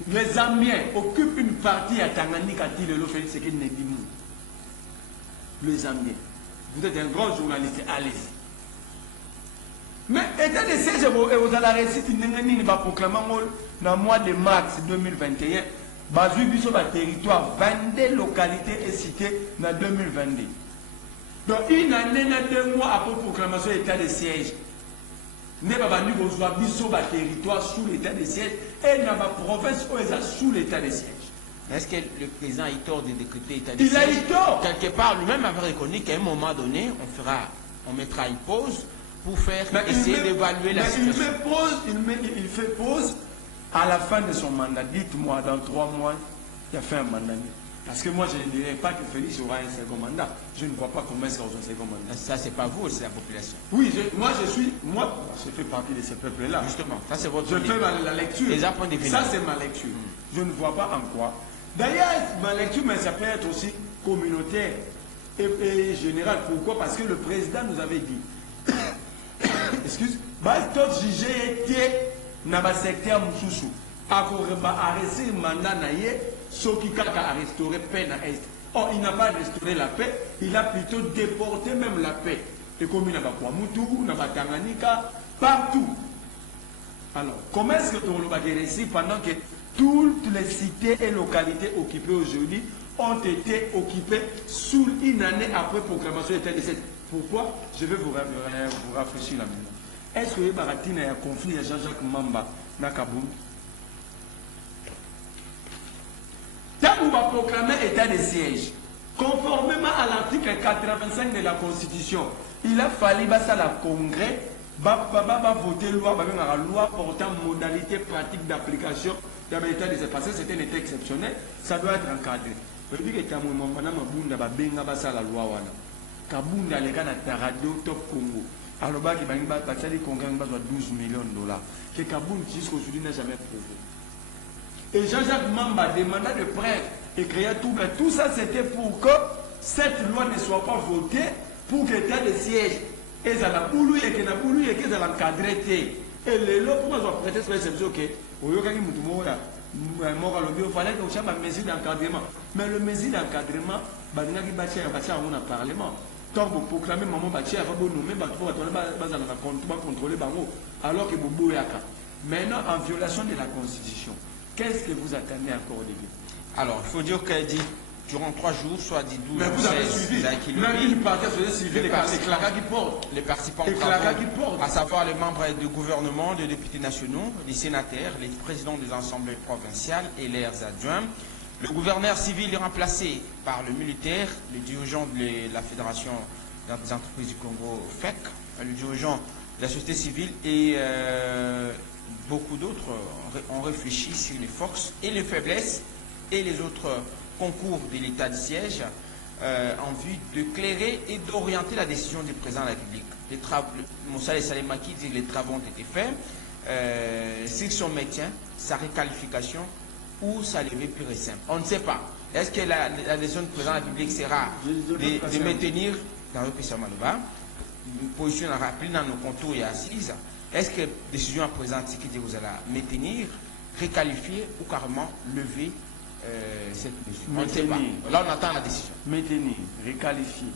les Zambiens occupent une partie à Tanganyika, dit le Félix Tshisekedi Nedimou. Les Zambiens. Vous êtes un grand journaliste, allez-y. Mais état de siège, vous allez réciter une proclamation dans le mois de mars 2021. Bazou Bisso va territoire, 22 localités et cités dans 2022. Donc, une année, 2 mois après proclamation d'état de siège, nous avons besoin de territoire sous l'état de siège et dans la province où ils sont sous l'état de siège. Est-ce que le président a eu tort de décréter état de siège? Il a eu tort. Quelque part, lui-même avait reconnu qu'à un moment donné, on mettra une pause pour faire essayer d'évaluer la situation. Il fait pause à la fin de son mandat. Dites-moi, dans 3 mois, il a fait un mandat. Parce que moi, je ne dirais pas que Félix aura un second mandat. Je ne vois pas comment est-ce qu'il aura un second mandat. Ça, c'est pas vous, c'est la population. Oui, moi, je fais partie de ce peuple-là. Justement, ça c'est votre. Je fais la lecture. Ça, c'est ma lecture. Je ne vois pas en quoi. D'ailleurs, ma lecture, mais ça peut être aussi communautaire et générale. Pourquoi? Parce que le président nous avait dit, excuse, tout jugé était dans le secteur Moussoussou. Arrêter le mandat naïe, ce qui a restauré paix dans l'Est. Or, il n'a pas restauré la paix, il a plutôt déporté même la paix. Et comme il n'a pas Kwamoutou, n'a pas Tanganyika, partout. Alors, comment est-ce que tu vas réussir pendant que toutes les cités et localités occupées aujourd'hui ont été occupées sous une année après proclamation d'état de siège? Pourquoi? Je vais vous rafraîchir la mémoire. Est-ce que Baratine a un conflit avec Jean-Jacques Mamba dans Kaboul? Tant qu'on va proclamer état de siège, conformément à l'article 85 de la Constitution, il a fallu que la Congrès voter la loi portant modalité pratique d'application de l'état de siège. Parce que c'était un état exceptionnel, ça doit être encadré. Je dis que la loi. Kabunda les gars na radio top Congo. Alors bah qui va le Congrès a besoin de 12 millions de dollars. Que Kabunda jusqu'aujourd'hui n'a jamais prouvé. Et Jean-Jacques Mamba demanda de prêtre et créa tout. Mais tout ça c'était pour que cette loi ne soit pas votée pour que l'état de siège et ça la boulou et que la boulou et que ça l'encadré. Et les lois pour moi prêter sur les ok. Il fallait qu'on cherche une mesure d'encadrement. Mais le mesure d'encadrement, on a parlement. Tant que vous proclamez maman Batia, vous nommer contrôler Bango, alors que vous bouyaka. Maintenant, en violation de la Constitution, qu'est-ce que vous attendez encore de lui? Alors, il faut dire qu'elle dit durant 3 jours, soit dit 12 mais vous avez suivi. Les participants à savoir les membres du gouvernement, les députés nationaux, les sénateurs, les présidents des assemblées provinciales et leurs adjoints. Le gouverneur civil est remplacé par le militaire, le dirigeant de la Fédération des entreprises du Congo, FEC, le dirigeant de la société civile et beaucoup d'autres ont réfléchi sur les forces et les faiblesses et les autres concours de l'état de siège en vue de clairer et d'orienter la décision du président de la République. Moussa et Salemaki dit que les travaux ont été faits, sur son maintien, sa réqualification ou sa levée pure et simple. On ne sait pas. Est-ce que la décision du président de la République sera de maintenir dans le Pissamanoba, une position à rappeler dans nos contours et assises? Est-ce que la décision à présent qui dit vous allez maintenir, réqualifier ou carrément lever cette mesure? On ne sait pas. Là, on attend la décision. Maintenir, réqualifier,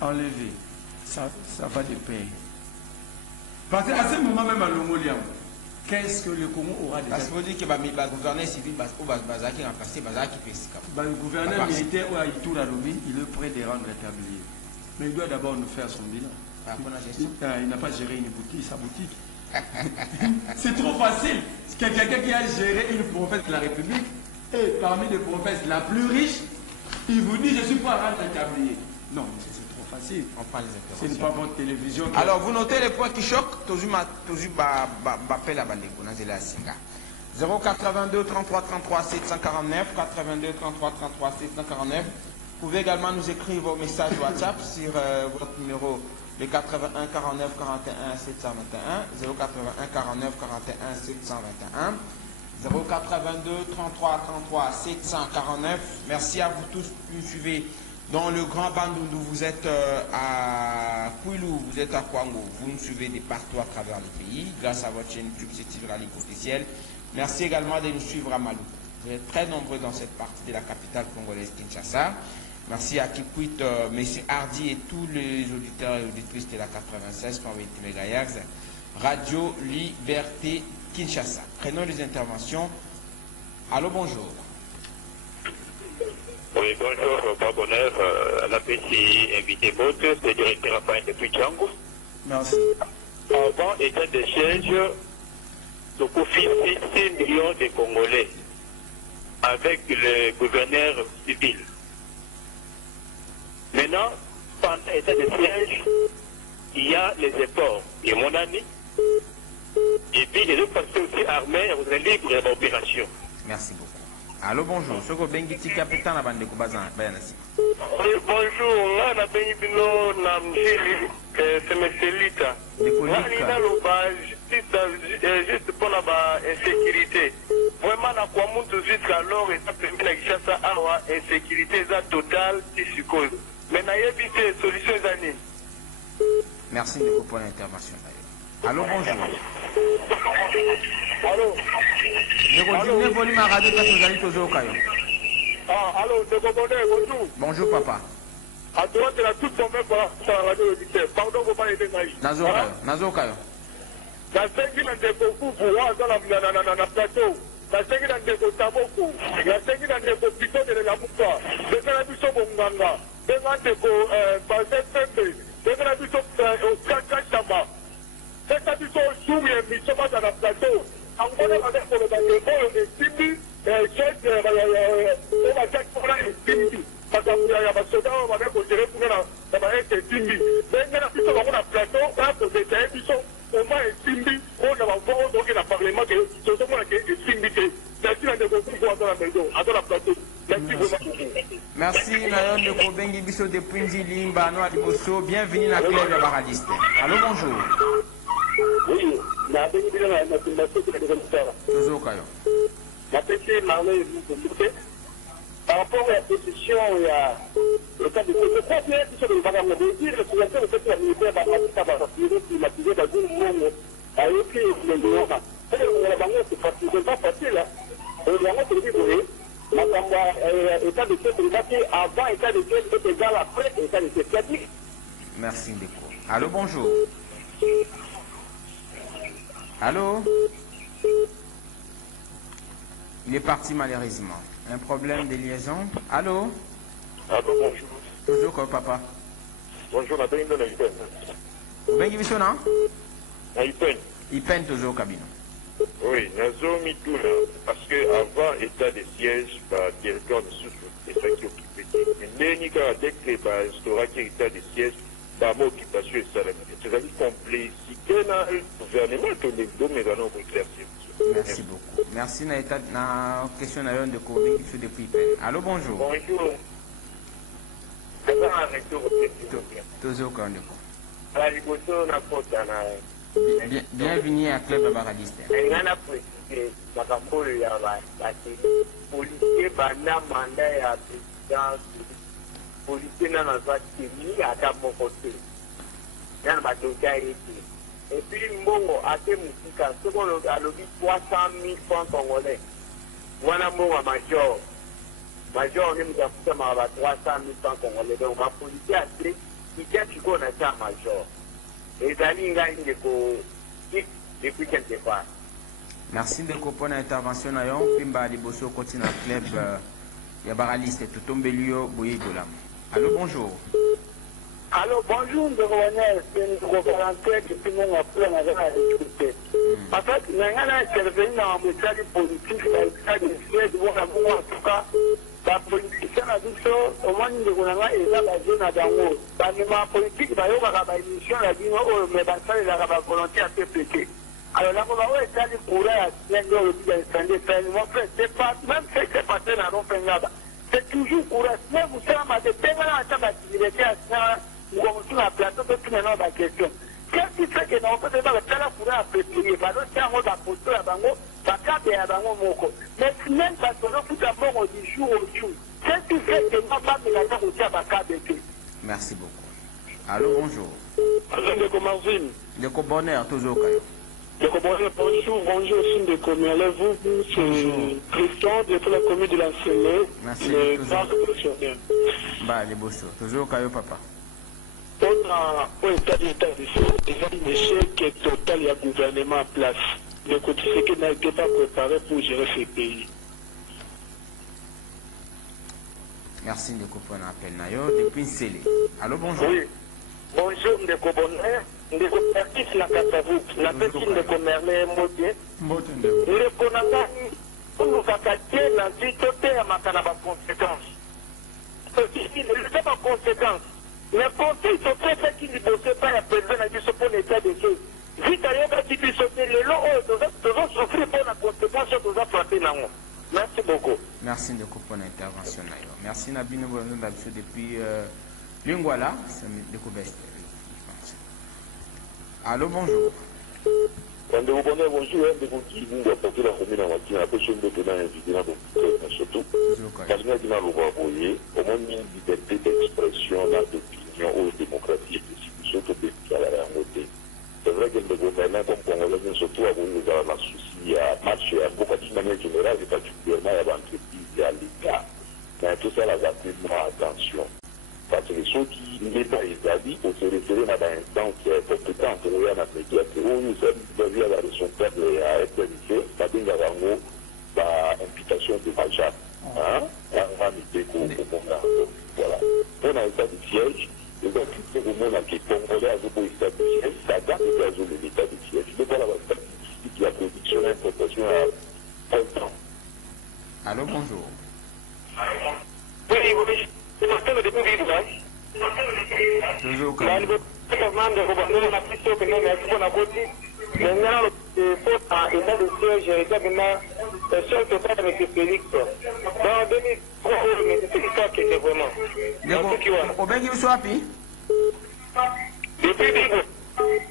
enlever, ça va de pair. Parce qu'à ce moment même à Longoliam, qu'est-ce que le Congo aura déjà? Parce que vous dites que le gouverneur civil qui a remplacé le gouverneur militaire il est prêt de rendre établi. Mais il doit d'abord nous faire son bilan. Il n'a pas géré une boutique, sa boutique. C'est trop facile. Quelqu'un qui a géré une province de la République et parmi les provinces la plus riche, il vous dit je suis pas à rendre établi. Non, c'est trop facile. On prend les interventions. C'est pas votre télévision. Alors vous notez les points qui choquent. Toujours appel à Bandeko. 082 33 33 749 82 33 33 749. Vous pouvez également nous écrire vos messages WhatsApp sur votre numéro le 81 49 41 721 081 49 41 721 082 33 33 749. Merci à vous tous qui nous suivez dans le Grand Bandundu. Vous êtes à Kouilou, vous êtes à Kwango, vous nous suivez de partout à travers le pays grâce à votre chaîne YouTube CTV La Ligue officielle. Merci également de nous suivre à Malou. Vous êtes très nombreux dans cette partie de la capitale congolaise Kinshasa. Merci à Kikwit, M. Hardy et tous les auditeurs et auditrices de la 96.8 MHz, Radio Liberté Kinshasa. Prenons les interventions. Allô, bonjour. Oui, bonjour, Babonner, la PC invité Bote, c'est directeur Raphaël de Puchango. Merci. Avant état de siège, de confie 6 millions de Congolais avec le gouverneur civil. Maintenant, pendant l'état de siège, il y a les efforts et mon ami. Et puis les autres partis aussi armés, vous êtes libres d'opération. Merci beaucoup. Allô, bonjour. Ce que Bengiti capitaine à Bande Koubazan. Oui, bonjour. Là, on a Bengibino, Namjili, c'est M. Lita. Là, il a le juste pour la insécurité. Vraiment, la Kwamuntu jusqu'alors, et ça permet la Kishasa Awa, insécurité totale, qui suppose. Mais il y a des solutions années. Merci beaucoup pour l'intervention. Allô, bonjour. Allô. Bonjour. Bonjour, papa. À droite de la toute première fois, ça la radio auditeur. Pardon, vous parlez de Naï. Nazokayo. La cinquième de beaucoup pour voir dans la plateau. La cinquième de Taboku. La cinquième de Pito de la Mouka. De la Bisso Bonganga. De la Basé Pembe. De la Bisso Kakachama. C'est ça qui sont sous et mis dans la plateau. En gros, on va dire pour le bateau, et Timbi, on va dire pour la Timbi. Parce qu'il y a un soldat, on va dire pour gérer pour la Timbi. Mais il y a plus sur la plateau, là, pour des émissions, au moins Timbi, on va voir donc le Parlement que ce sont moi qui est Timbi. Merci à vous pour dans la maison, dans la plateau. Merci beaucoup. Merci, Nayon de Kobengi Bisso de Punzi Limba, Noa Liboso. Bienvenue dans la club de Baradiste. Allô, bonjour. Oui, la Bénibile, la fondation de l'électeur. Toujours Kayo. La PC Marley, par rapport à la position, il y a le cas de ce que bien sur le bagage de dire, le président de cette militaire va passer privatiser dans une monde à écrire le gouvernement. C'est pas facile. Et la moitié du bruit, l'état de siège avant état de siège est égal après état de siège. Merci beaucoup. Allô, bonjour. Allô? Il est parti malheureusement. Un problème de liaison. Allô? Allô, bonjour. Toujours quoi, papa? Bonjour, ma belle de l'Ipen. Vous avez vu ça, non? L'Ipen. Ipen toujours cabine. Oui, Nazo Mitoula, parce qu'avant état de siège, par territoire de sous et ça qui occupait. Mais Nika, dès que instaura état de siège, par mon occupation et salarié. C'est-à-dire complexité dans le gouvernement que les deux méganos vont éclaircir. Merci beaucoup. Merci na question de Covid depuis Ipen. Allô, bonjour. Bonjour. Toujours quand même. Bienvenue à Club de Baradiste. Policier n'a pas tenu à ta bon côté. Il y a un bateau qui a été. Et puis, Mbongo a été musical. Ce qu'on a lobby 300 000 francs congolais. Voilà Mbongo major. Major, on est à 300 000 francs congolais. Donc, ma policier a été. Il y a qui qu'on a été major. Et Zali, il y a politique depuis quelque part. Merci de comprendre l'intervention. Pimba Liboso continue à club Yabaraliste Tutombelio Boyegolam. Allô, bonjour. Allô, bonjour, de revenir, c'est une représentante qui nous a plein à discuter. En fait, nous avons intervenu dans le cadre politique, dans le cadre de siège, en tout cas, la politique, a dit ça, au moins, nous avons déjà basé dans la politique, nous avons une émission, mais dans ça, il y a la volonté à PPT. Alors là, on va être allé courir à c'est pas, même si c'est passé dans l'open c'est toujours courir. Même vous savez, des paiements à la activité à nous commençons à plateau de tout maintenant la question. Qu'est-ce qui fait que nous peut pas le faire pour un peu plus par le temps on a posté à Bango, par carte et à Bango Moko. Mais même parce que nous tout d'abord du jour au jour. Qu'est-ce qui fait que nous pas de la temps aussi à la carte. Merci beaucoup. Allô, bonjour. Allô, de Comarville. De Cobonner, toujours. De Cobonner, bonjour, bonjour, signe de commune. Vous, c'est Christian de la commune de l'Ancélé. Merci. Le grand professionnel. Bah, les bossos. Toujours Kayo Papa. On a un état de fait, déjà un échec total, il y a un gouvernement en place. Le côté c'est qu'il n'a été pas préparé pour gérer ce pays. Merci de comprendre l'appel Nayo depuis Sélé. Allô, bonjour. Oui. Bonjour, Ndeko Bonner. Ndeko Pertis na Katavou. La petite Ndeko Merle Moté. Ndeko Nangani, pour nous attaquer dans le côté à ma conséquence. Il n'y a pas de conséquences. Mais quand ils sont très faits qu'ils ne bossent pas, il y a président qui se pose l'état de choses. Vite d'ailleurs, qui puisse sauter les lots, nous avons souffert pour la conséquence, nous avons frappé là. Merci beaucoup. Merci de comprendre l'intervention. Merci Nabino depuis Lingwala, c'est découvert. Allô, bonjour. Quand vous connaissez bonjour, vous apportez la commune à Matin, après je me donne un vidéo surtout. Parce que nous avons envoyé au moins une liberté d'expression, d'opinion aux démocratiques, surtout des salariés à voter. C'est vrai que le gouvernement, comme Congolais, surtout à vous, nous avons un souci à marcher à beaucoup de manière générale, et particulièrement à l'entreprise et à l'État. Mais tout ça, là, vraiment attention. Parce que ceux qui l'État établit pour se référer à l'instance compétente, il y a la médiateur, nous sommes à la responsable à FNC, c'est-à-dire imputation de Majak. On va mettre au monde. Voilà. On a l'état de siège, les activités au monde qui sont congolais à l'état de siège, ça date de l'état de siège. Je ne sais pas la statistique qui a production d'importation à 30 ans. Allô, bonjour. Oui, oui. Toujours comme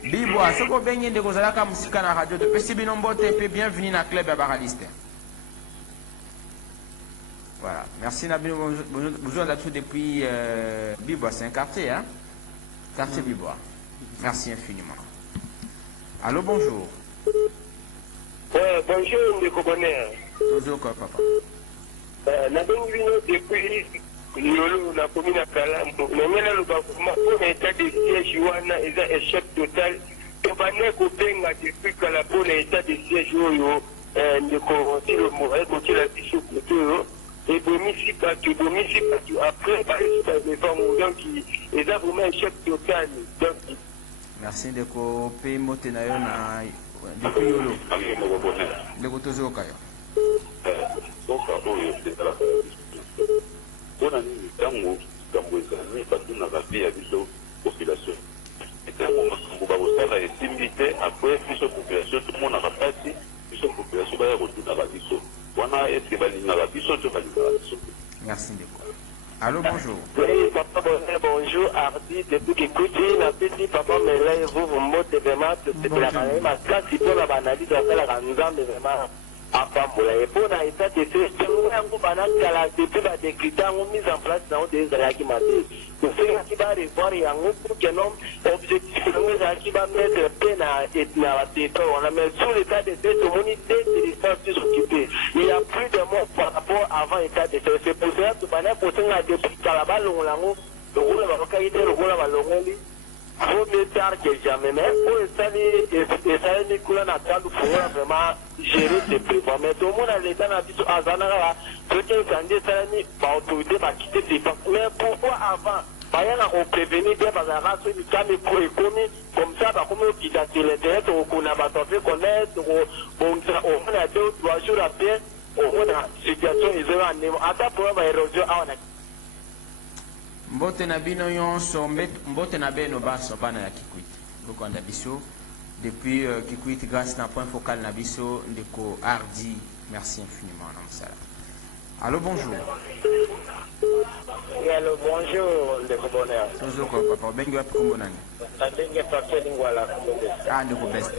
Bibois, ce qu'on baigne de Gozalaka Moussika na radio de Pessibino Mbote, bienvenue dans le club à Baraliste. Voilà, merci Nabino, besoin là-dessus depuis Bibois, c'est un quartier, hein? Quartier Bibois. Merci infiniment. Allô, bonjour. Bonjour, Ndeko Bonner. Toujours quoi, papa? Nabino depuis la commune à Kalambo, le gouvernement pour l'état de siège, il y a un échec total. Et Banek Obenga depuis Kalabo, l'état de siège, Ndeko, si le Mourek, qui l'a dit sur le côté, et Bomissi Patu, après, les femmes qui est vraiment un échec total. Merci de copier Motenayo depuis Yolo. Le Gotozo Kayo. On a mis le temps où parce qu'on a fait à la population. Et quand on va être invité après, puis la population, tout le monde a passé, puis la population va retourner à la biso. Merci beaucoup. Allô, bonjour. Oui, papa, bonjour, Hardy, depuis que écoutez, la petite papa, mais là, vous montez vraiment, c'est la même classe, il faut la analyse, la grande, vraiment, à Pambola. Et pour l'état de fait, un banane qui a depuis la décrétation mise en place dans des qui m'a dit. Le fait qu'il va revoir et en haut pour que l'homme objectif qui va mettre peine à la tête. On a mis sur l'état de fait, tout le monde est s'occuper. Il y a plus de morts par rapport avant l'état de fait. C'est pour ça que maintenant, pour ça, depuis Calabal, le roule va qualité, le roule va l'ongoli. vaut mieux tard que jamais. Mais pour essayer de couler dans le pour vraiment gérer ses prévoits. Mais tout le monde a l'état dans le Azanara, ceux qui ont autorité va quitter ses banques. Mais pourquoi avant? On prévenir bien parce que ceux qui ont comme ça, qui ont été l'intérêt, on a battu connaître, on a 2 ou 3 jours après, on a une situation isolée. À ta pour érosion, on a mbote na bino nyonso mbote na beno baso bana ya Kikwit boko anda biso depuis Kikwit grâce na point focal na biso ndeko Hardy, merci infiniment na msala. Allô, bonjour. Oui, allô, bonjour ndeko Bonheur. Tozo ko papa bengi wapi kombo nani? Ndenge papier lingwala kombo. Ah, ndeko best.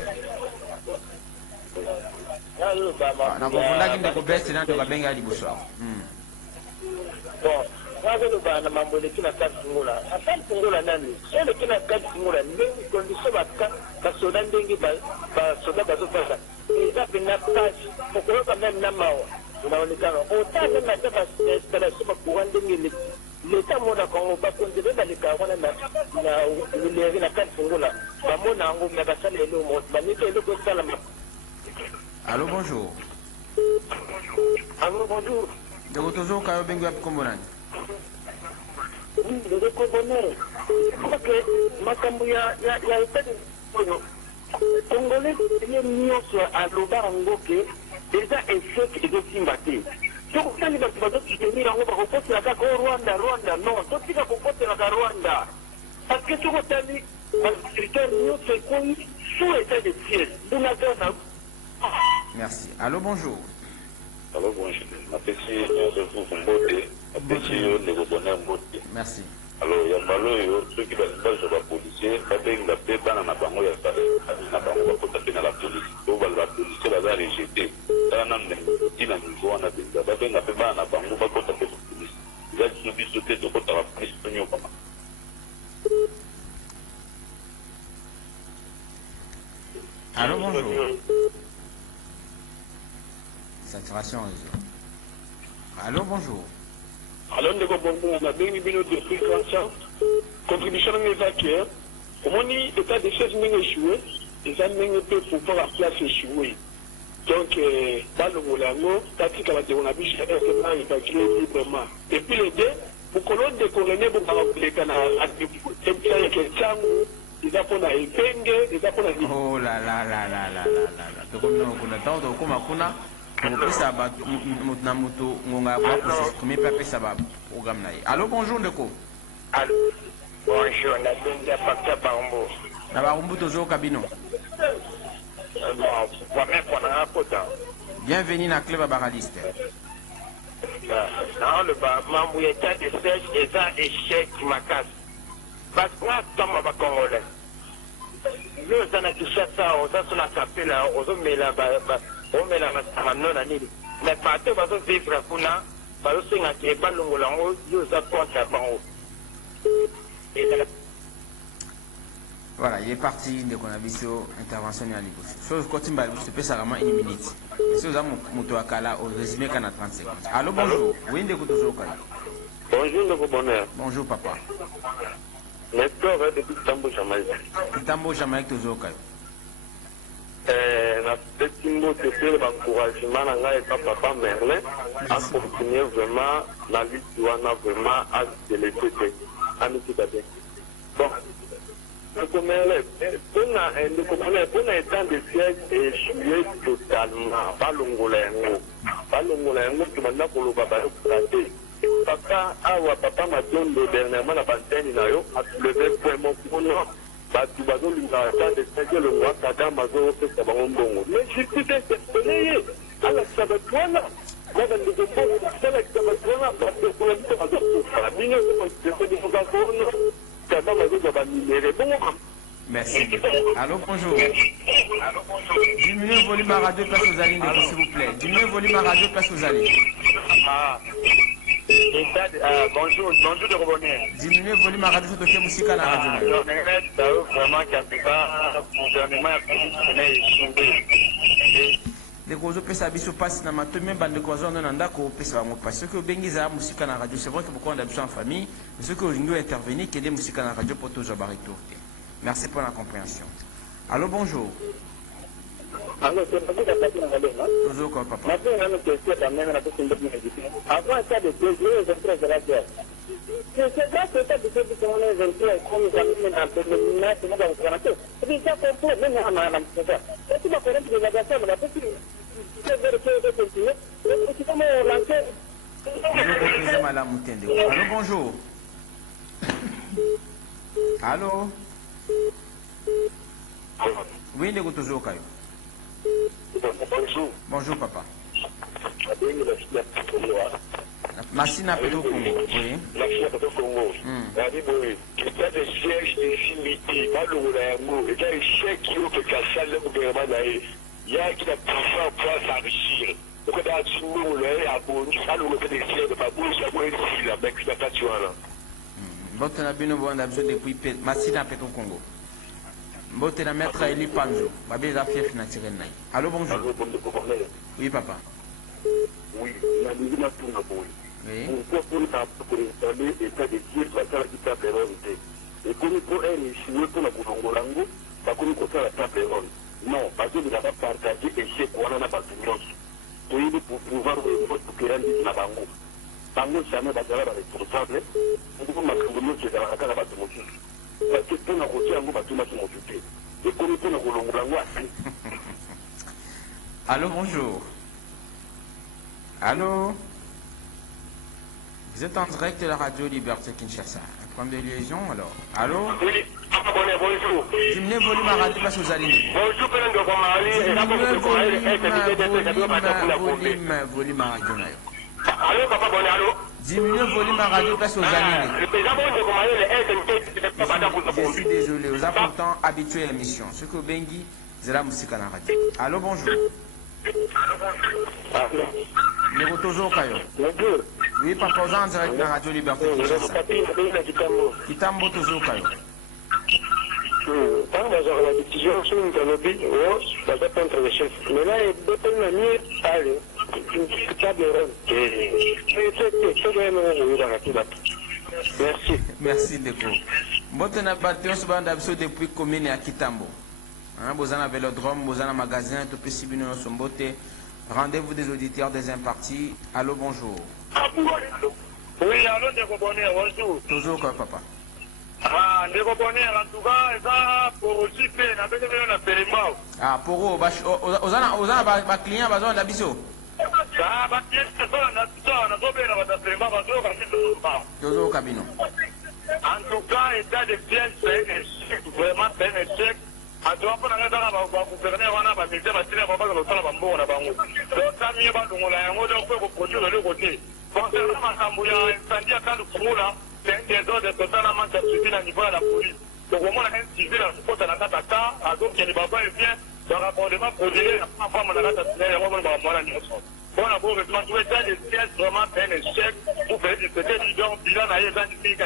Allô baba. Na kufundaki ndeko best na ndeko bengi ali buso. Bon. Wazo bana mambo le kina kati ngula. Asante ngula nani? Sele kina kati ngula ndenge condition baka basoda ndenge ba soda bazo pasa. Eza pena kazi. Pokoloka même na mawa. Unaonekana. Otaka na taba installation ba kuwande ngile. Leta moda Kongo ba konzele ba likawana na ile na kati ngula. Ba mona ngo meka sala elo mo. Ba nike elo ko sala ma. Allô, bonjour. Allô, bonjour. Ndeko tozo kayo bengi wapi kombo nani? Le reconnais. Parce que ma cambuya ya été Congolais est mieux à l'Obarango que déjà échec et de Timbaté. Donc, quand il va se tenir en haut, on peut se la Rwanda, non, tout ce qui va comporter la Rwanda. Parce que tout le temps, le critère mieux, c'est qu'on sous état de siège. Merci. Allô, bonjour. Allô, bonjour. Merci. Alors, il y a un ceux qui veulent la policier, la paix dans la banque, il y a la police. Donc, la police va rejeter. Il y a la allô, bonjour. Saturation réseau. Allô, bonjour. Alors, nous avons bien de fréquence, contribution évacuée. Comme on dit, l'état de choses n'est échoué, les amis peuvent pouvoir la place échouée. Donc, dans le Moulano, tati kabate on a vu chez RSMA évacué librement. Et puis les deux, pour que l'on découvre pour les canards, et puis il y a quelqu'un ils apprennent à épingler, ils apprennent à dire. Oh là là là là là là là. Donc, on a tant de comment allô, bonjour Ndeko. Allô, bonjour, on a bien facteur Barumbo. Barumbo toujours cabino. Bienvenue dans le club Baradiste. Non, le membre état de siège est un échec qui m'a cassé. Parce que là, on va Congolais. Nous, on a touché ça, on a tapé là, on a mis là, on met la non à l'île. Mais partout, on va vivre à Kuna, on va aussi à Balongolango, nous avons à Bango. Voilà, il est parti de Konabisio, intervention à l'Ibos. Chose que tu m'as dit, c'est ça vraiment une minute. Si vous avez mon akala, au résumé, qu'on a 30 secondes. Allô, bonjour. Oui, Ndeko Tozokai. Bonjour, Ndeko Bonheur. Bonjour, papa. Nestor, depuis Tambo Jamaïque. Tambo Jamaïque Tozokai. Na petit mot de faire l'encouragement à papa Merlin à continuer vraiment la lutte douane vraiment à se laisser à nous tout à fait. Bon, pour un état de siège échoué totalement, pas l'ongolengo, qui m'a pour le papa papa, papa m'a donné dernièrement la bantenne à soulever vraiment pour nous. Batu bazo l'ingata de sege le roi Kadam bazo fait sa bongo. Mais je suis interpellé. Alors ça va toi là. Moi dans le gombo, ça va ça va toi là parce que pour le temps bazo pour la mine de ce de foga kono. Kadam bazo va minere bon. Merci. Allô, bonjour. Allô, bonjour. Diminuez le volume à radio place aux alines, s'il vous plaît. Diminuez le volume à radio place aux alines. Ah. Bonjour, bonjour de revenir. Diminuez le volume à radio, c'est OK, musique à la radio. Vraiment, gouvernement les gros pesa biso passe na matome bande ko zone na ndako pesa bango parce que bengiza musique na radio c'est vrai que beaucoup on a besoin en famille mais ceux qui ont intervenir que des musiques na radio pour toujours barito Merci pour la compréhension. Allô, bonjour. Alors, c'est pas que Toujours quoi, papa? avant ça, de de la guerre. C'est là que ça, de on est comme ça, Allô, bonjour. Allô? Oui, nous toujours Kayo. Bonjour, papa. Merci à Pédo Congo. Oui. Merci à Pédo Congo. L'état de siège des simiti, pas le Roulayango, et qu'il y a un chèque qui ouvre le cassal de gouvernement d'ailleurs. Il y a qui a pouvoir s'enrichir. Donc, on a dit, nous, le abonné, ça nous fait des sièges de babou, ça nous fait la exploitation là. Bote na bino bon na besoin depuis Merci à Pédo Congo. Bote na maître Eli Panzo. Babé za fief na tiré nai. Allô, bonjour. Oui, papa. Oui, il y a des gens qui ont oui. Pour installer l'état de Dieu, ça va être la priorité. Et comme il faut échouer pour la Goulango, ça comme il faut faire la table ronde. Non, parce que vous n'avez pas partagé et c'est quoi on a pas de chose. Pour pouvoir pour que l'on dise la bango. Bango, ça n'est pas responsable. Vous pouvez m'accompagner sur la carte de motif. Parce que pour la côté, on va tout mettre mon côté. Et comme il faut la Goulango, allô, bonjour. Allô? Vous êtes en direct de la radio Liberté Kinshasa. Un problème de liaison alors. Allô? Oui, bonjour. Diminuez le volume à radio parce que vous allez. Bonjour, Pélan de Volume à radio. Allô, papa, bon, allô? Diminuez le volume à radio parce que vous allez. Le président de je suis désolé, vous avez pourtant habitué à l'émission. Ce que Bengi, c'est la musique à la radio. Allô, bonjour. Nous toujours Kayo. Oui, papa, vous en direct dans la radio Liberté. Kitambo toujours Kayo. Quand on a la décision sur une canopie, ça va prendre le chef. Mais là, il peut pas venir aller. Une table merci. Merci, Deko. Moi, na bâtiment sur bande depuis commune à Kitambo. Vous en avez vélodrome, vous en avez magasin, tout possible nous sommes beauté. Rendez-vous des auditeurs des impartis. Allô, bonjour. Oui, allô, Deko Bonnet, bonjour. Toujours quoi, papa? Ah, Deko Bonnet, en tout cas, ça, pour aussi faire, on a besoin de faire mal. Ah, pour vous, vous avez un client, vous avez un abisso. Ah, bah, tiens, c'est ça, on a tout ça, on a trouvé la faire mal, toujours au cabinet. En tout cas, état de siège, c'est un échec, vraiment, c'est un échec. En tout cas, on a gouverner, on a militaire, on a pas de bambou, on a bambou. Donc, ça m'y va, on peut produire de l'autre côté. Concernant ma cambouille, incendie à quand le Koumoula, c'est un désordre totalement subtil à niveau de la police. Donc, au moins, un civil, à ce côté, à la Kataka, à donc, il y a des babas et bien, dans le raccordement produit, la femme, on a la Kataka, on va voir la nuit. Bon, la pauvre, je vais dire, les sièges, vraiment, c'est un échec. Pour faire du côté du don, bilan, à y dans du pays,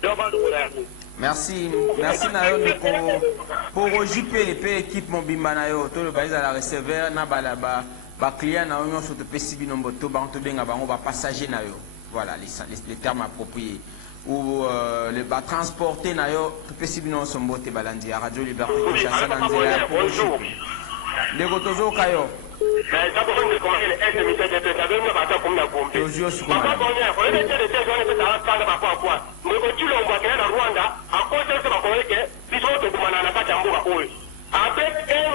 devant le Koumoula. Merci, merci Nayo pour JP équipe Mobimba Nayo, tout le pays à la receveur, na balaba, ba client na union sur le PCB nombre to ba to benga bango ba passager Nayo. Voilà les termes appropriés. Ou le ba transporter Nayo, tout PCB non son bote balandi à Radio Liberté Kinshasa Nanzela. Bonjour. Les gotozo Kayo. Mais ça peut être comment il est ennemi de tête, ça veut dire que comme la pompe. Toujours sur Papa Bonnet, on est des têtes, on est à la par quoi. Mais quand tu l'envoies à Rwanda, à cause de ce que ils sont de Boumana, la Katia Moura. Avec un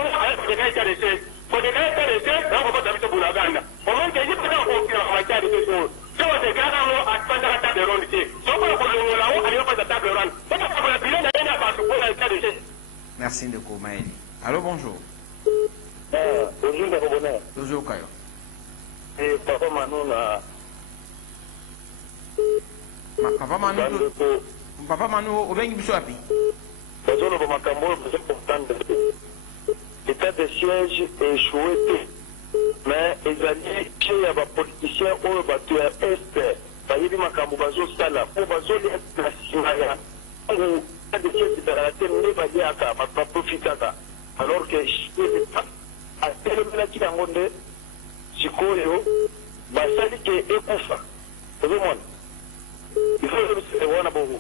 des gars intéressés, pour des gars intéressés, on va pas d'habiter Boulaganda. On manque de gens qui ont matière de ces choses. Si on se garde à prendre la table ronde, si on va pour le là-haut, on va pas de table ronde. On va pas la bilan, il y a pas de pour la intéressé. Merci de Koumaïli. Allô, bonjour. Bonjour, Deko Bonnet. Toujours Kayo. Et Papa Manou, Papa Manou, au bengi biso api. Bonjour, le Macambo, vous êtes content de l'état de siège est échoué. Mais les alliés, qui y a des politiciens ou des bateaux est, il y a des Macambo, bazo sala, ou bazo les placimaria, ou l'état de siège de la terre, ne va dire à ma profitata. Alors que je à tel moment qui a monté, si Koyo, Basali qui est écoufa. Tout le monde. Il faut que ce soit bon.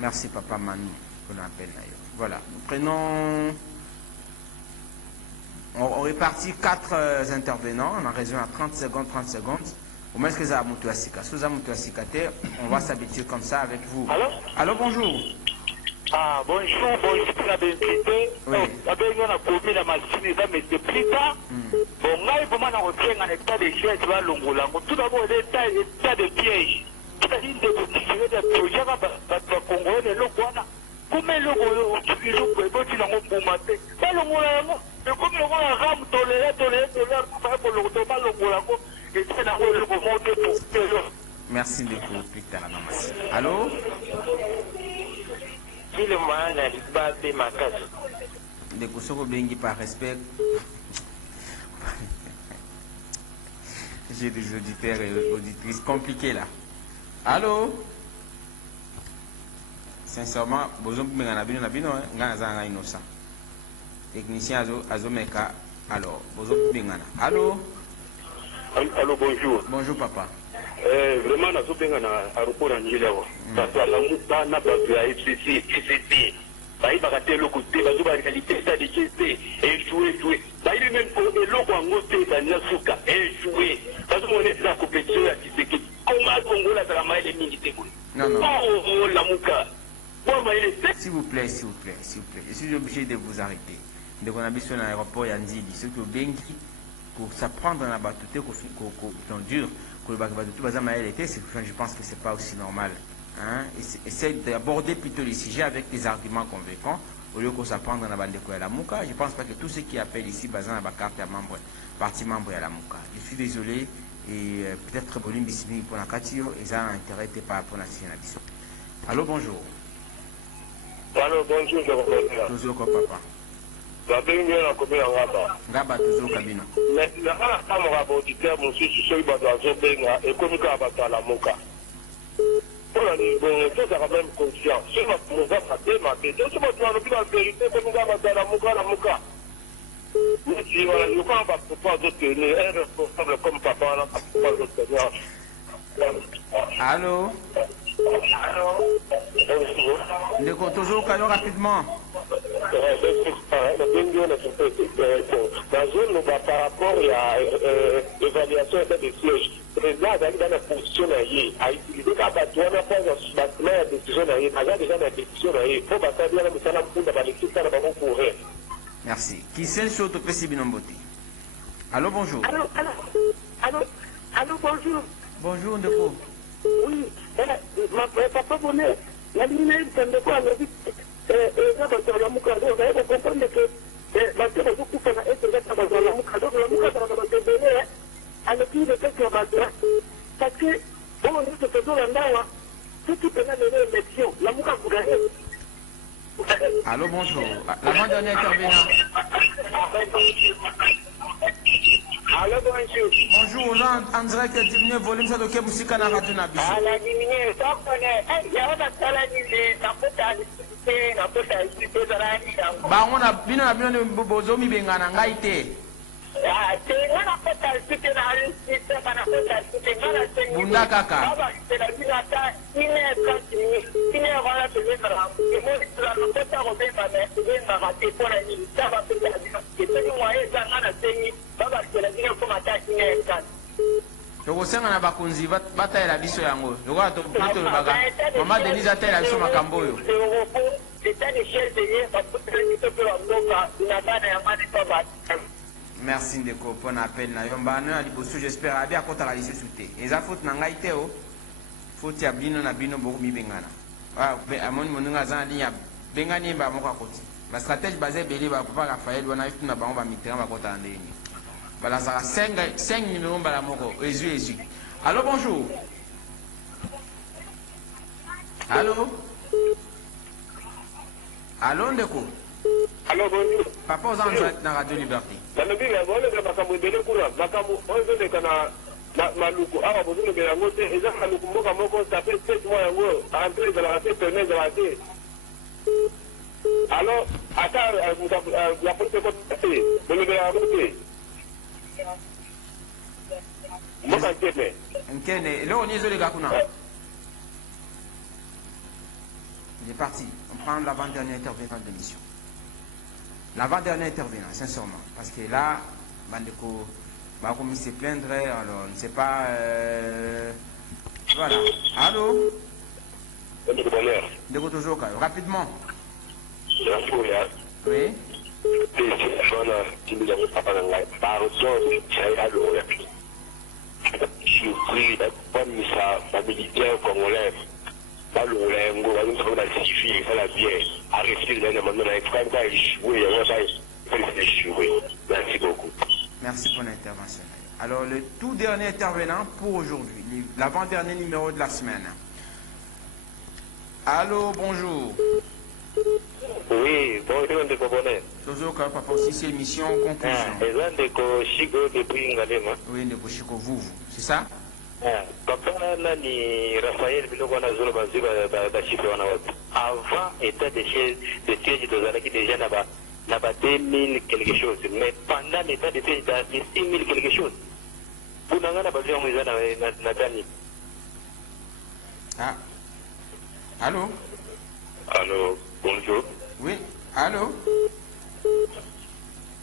Merci Papa Manu pour l'appel d'ailleurs. Voilà, nous prenons... On répartit 4 intervenants, on a raison à 30 secondes. Au moins que ça a monté à Sika. Si vous avez monté à Sika, on va s'habituer comme ça avec vous. Allô, bonjour. Ah, bonjour, la bénédicité. Oui. On a commis la machine, mais c'est plus tard. Bon, là, il faut m'en retirer un état de siège, tu vas l'ongolango. Tout d'abord, l'état de piège. C'est-à-dire de tirer des projets, va congolais, le Rwanda. Comment le Rwanda, tu l'as commenté. Pas l'ongolango. Mais comme le Rwanda rame, toléré, pour l'ongolango. Et c'est là où le remonte pour que merci beaucoup, plus tard. Allô? Si le moyen n'a pas de ma case. Des coussons bengi par respect. J'ai des auditeurs et auditrices compliqués là. Allô? Sincèrement, besoin de me nabino, ngana innocent. Technicien azomeka. Alors, besoin de me allô? Allô, bonjour. Bonjour papa. Vraiment, na sopenga na aéroport en Nigeria. Parce que la muta na pas de FCC. Bah, il va rater le côté, bah, il va réalité ça de GP, échoué. Bah, il est même pour le logo en côté, bah, il a souka, échoué. Parce qu'on est la compétition à Tshisekedi. Comment Congo la drama est militaire? Non. Oh, la muka. S'il vous plaît. Je suis obligé de vous arrêter. Donc, on a besoin d'un aéroport Yanzili. Ce que Bengi, pour s'apprendre dans la battue, qu'on dure, que le battue, je pense que c'est pas aussi normal. Hein? Essaye d'aborder plutôt les sujets avec des arguments convaincants au lieu qu'on s'apprendre dans la bande de la Mouka. Je ne pense pas que tous ceux qui appellent ici basant la carte à membre, parti membre à la Mouka. Je suis désolé et peut-être Bolim Bissimi pour la Katio et ça a intérêt par rapport à la Sinabiso. Allô, bonjour. Allô, bonjour, je vous remercie. Toujours quoi, papa? Ngaba toujours Kabino. Mais la femme aura auditeur, mon fils, je suis et comme il a la Mouka. Pour la bon, ça a même conscience. Si on va frapper ma tête, si on va la vérité, comme on va dans la Mouka. Mais si voilà, je crois qu'on va pas tenir un responsable comme papa, là, pas de tenir. Allô? Ndeko, toujours Kayo rapidement. Dans une par rapport à l'évaluation des sièges, le président dans la position à utiliser la bâtiment pour la décision déjà la décision il faut batailler la mission pour la l'équipe dans le courir. Merci. Qui c'est le autre possible Nomboti? Allô, bonjour. Allô, bonjour. Bonjour, Ndeko. Oui, papa Bonnet, la ligne de quoi on a dit, la Moukado, vous allez comprendre que la terre est beaucoup pour être dans la Moukado, la Moukado dans le Bénin, à le pied de quelques bandits, parce que, bon, on dit que c'est dans l'endroit, ceux qui peuvent mener l'élection, la Moukado vous gagnez. Allô, bonjour. L'avant-dernier intervenant. Allô, bonjour. Bonjour, là, en direct, diminué volume, ça doit musique à la radio Nabiso. À la diminuer, ça connaît. Il y a un salanité, la faute à discuter, la faute à discuter de la vie. Bah, on a bien de Bozomi Bengana, Ngaïté. Ah, c'est moi la faute à discuter dans la justice, c'est pas la faute à discuter dans la justice. Bunda Kaka. C'est la vie d'attaque, il est continue, il est voilà, je vais faire un peu. Et moi, je la faute à Robin, je vais m'arrêter pour la vie, ça va faire la vie. Et c'est du moyen, ça va la tenir. tokosenga na bakonzi batayela biso yango lokola tolobaka mama denise atayela biso makambo oyo. Merci ndeko mpona appel na yo mbano ya liboso j'espère abi akotaka lisusu te eza faute na ngai te o faute ya bino na bino bokomibengana amoni moninga aza na ligne abengani yemba moko akoti bastratège baza ebele bapapa rafael wana etuna bango bamiterrain bakota na ndeni balanzaka 5 numéro mbala moko ezu. Allô, bonjour. Allô, ndeko. Allô, bonjour. Papa aux en direct dans Radio Liberté. Dans le bilan, on est dans le bilan courant. On est dans le maluku. Ah, vous avez bien noté. Et ça, maluku moka moko, ça fait 7 mois en gros. Entrer dans la raté, tourner dans la raté. Alors, attends, la police est contactée. Vous le verrez à côté. Moka Nkene. Nkene. Là, on est isolé, Gakuna. Il est parti. On prend l'avant-dernier intervenant de l'émission. L'avant-dernier intervenant, sincèrement. Parce que là, Bandeko va comme il se plaindrait, alors on ne sait pas. Voilà. Allô? De toujours, rapidement. Oui. Militaire congolais. Merci beaucoup. Merci pour l'intervention. Alors, le tout dernier intervenant pour aujourd'hui, l'avant-dernier numéro de la semaine. Allô, bonjour. Oui, bonjour, de Bobonnet. Toujours quand papa aussi, c'est émission conclusion. Oui, de Chico, vous, c'est ça? Papa ni Raphaël Bilogona Zolo Baziba Chico avant état de siège de Zalaki déjà n'a pas 2000 quelque chose, mais pendant l'état de siège de 6000 quelque chose. Vous n'avez pas besoin de Nathalie. Ah. Allô? Allô, bonjour. Oui, allô?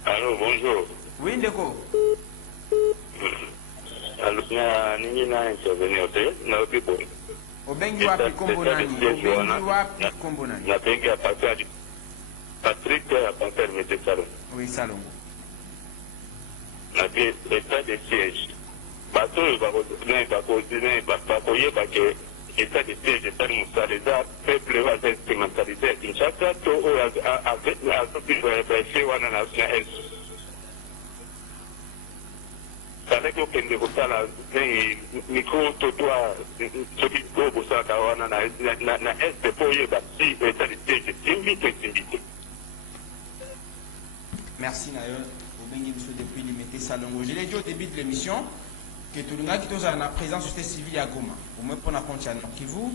Allô, bonjour. Oui, Ndeko. Alors, nous avons intervenu au thé, nous avons pu Obengi wapi Kombonani. Obengi wapi Kombonani. Nous avons à partir du Patrick à partir de Salon. Oui, Salongo. Nous avons état de siège. Bateau, il va continuer, il va continuer parce que l'état de siège est un moussaliza, peuple va s'instrumentaliser. Kinshasa, tout avec la sortie de la presse, on a la avec aucun de vos salles, micro, totoir, ce qui peut vous savoir, na est pour y bâtir, merci Nayo. Obengi Monsieur depuis limité Salongo. Je l'ai dit au début de l'émission que tout le monde qui est en présence de société civile à Goma, au moins pour la compte qui vous,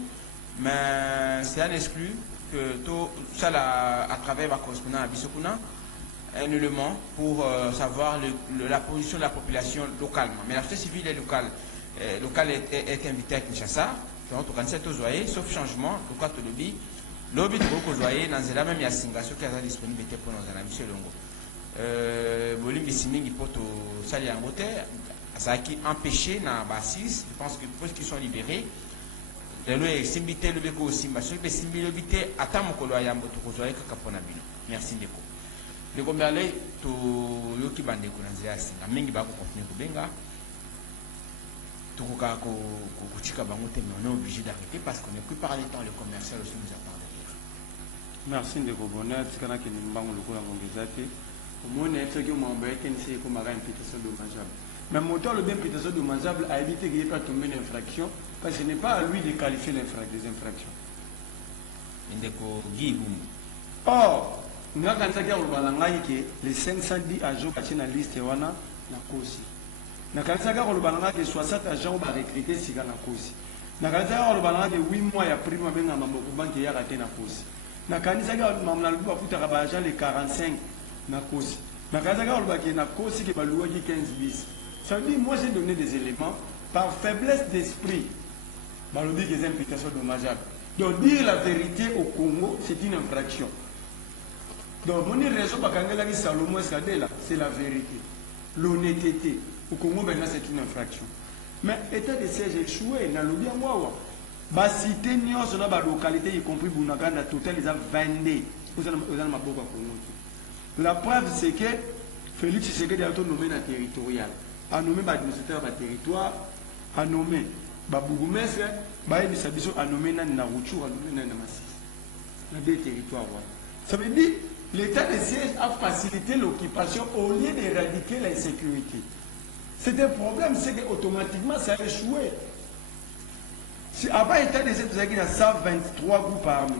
mais c'est un exclu que tout ça à travers ma correspondance à Bissokuna. Un élément pour savoir la position de la population localement. Mais la société civile est locale. Est invitée à Kinshasa. Donc, sauf changement, le cas de lobby. Lobby de beaucoup de dans la même yasinga, ce qui est disponible pour nos amis, M. Longo. Bolim Bissimingi Poto Sali Angote, ça qui empêché na basis, je pense que pour qu'ils sont libérés, de l'eau simbité le béco aussi, mais ceux qui simbi le bité, attends mon colo à Yambo, tout rejoindre Kaponabino. Merci beaucoup. Le Gomberlé, tout le qui bande kunanzia singa mingi bako continue kubenga tout koka ko kuchika bango te mais on est obligé d'arrêter parce qu'on n'est plus par les temps le commercial aussi nous a parlé. Merci de Gobonnet tikana ke nimbango lokola ngongezate omone ce que m'envoyé ken c'est comme une imputation dommageable mais moteur le bien imputation dommageable a évité qu'il n'y ait pas tombé l'infraction parce que ce n'est pas à lui de qualifier des infractions. Indeko Guigum. Or nous avons que les 510 agents qui sont dans la liste wana na kosi. Nous avons que 60 agents ont recruté si na kosi. Nous avons que 8 mois ya prime benga mambo banki ya raté na kosi. Nous avons que agents les 45 na kosi. Nous avons que na kosi que balouwa 15 bis. Ça veut dire moi j'ai donné des éléments par faiblesse d'esprit. Balobi des imputations dommageables. Donc dire la vérité au Congo, c'est une infraction. Donc, mon raison pour que Salomon Sadela, c'est la vérité. L'honnêteté. Au Congo, maintenant, c'est une infraction. Mais état de siège échoué, dans le bien, moi, la cité, on a la localité, y compris Bounagana, total, ils ont 22. La preuve, c'est que Félix Tshisekedi a nommé la territoriale, a nommé l'administrateur de la territoire, a nommé Bougumestre, a nommé Naruchu, a nommé Namassis. Les deux territoires. Ça veut dire l'état de siège a facilité l'occupation au lieu d'éradiquer l'insécurité. C'est un problème, c'est qu'automatiquement ça a échoué. Si avant l'état de siège, il y a 123 groupes armés.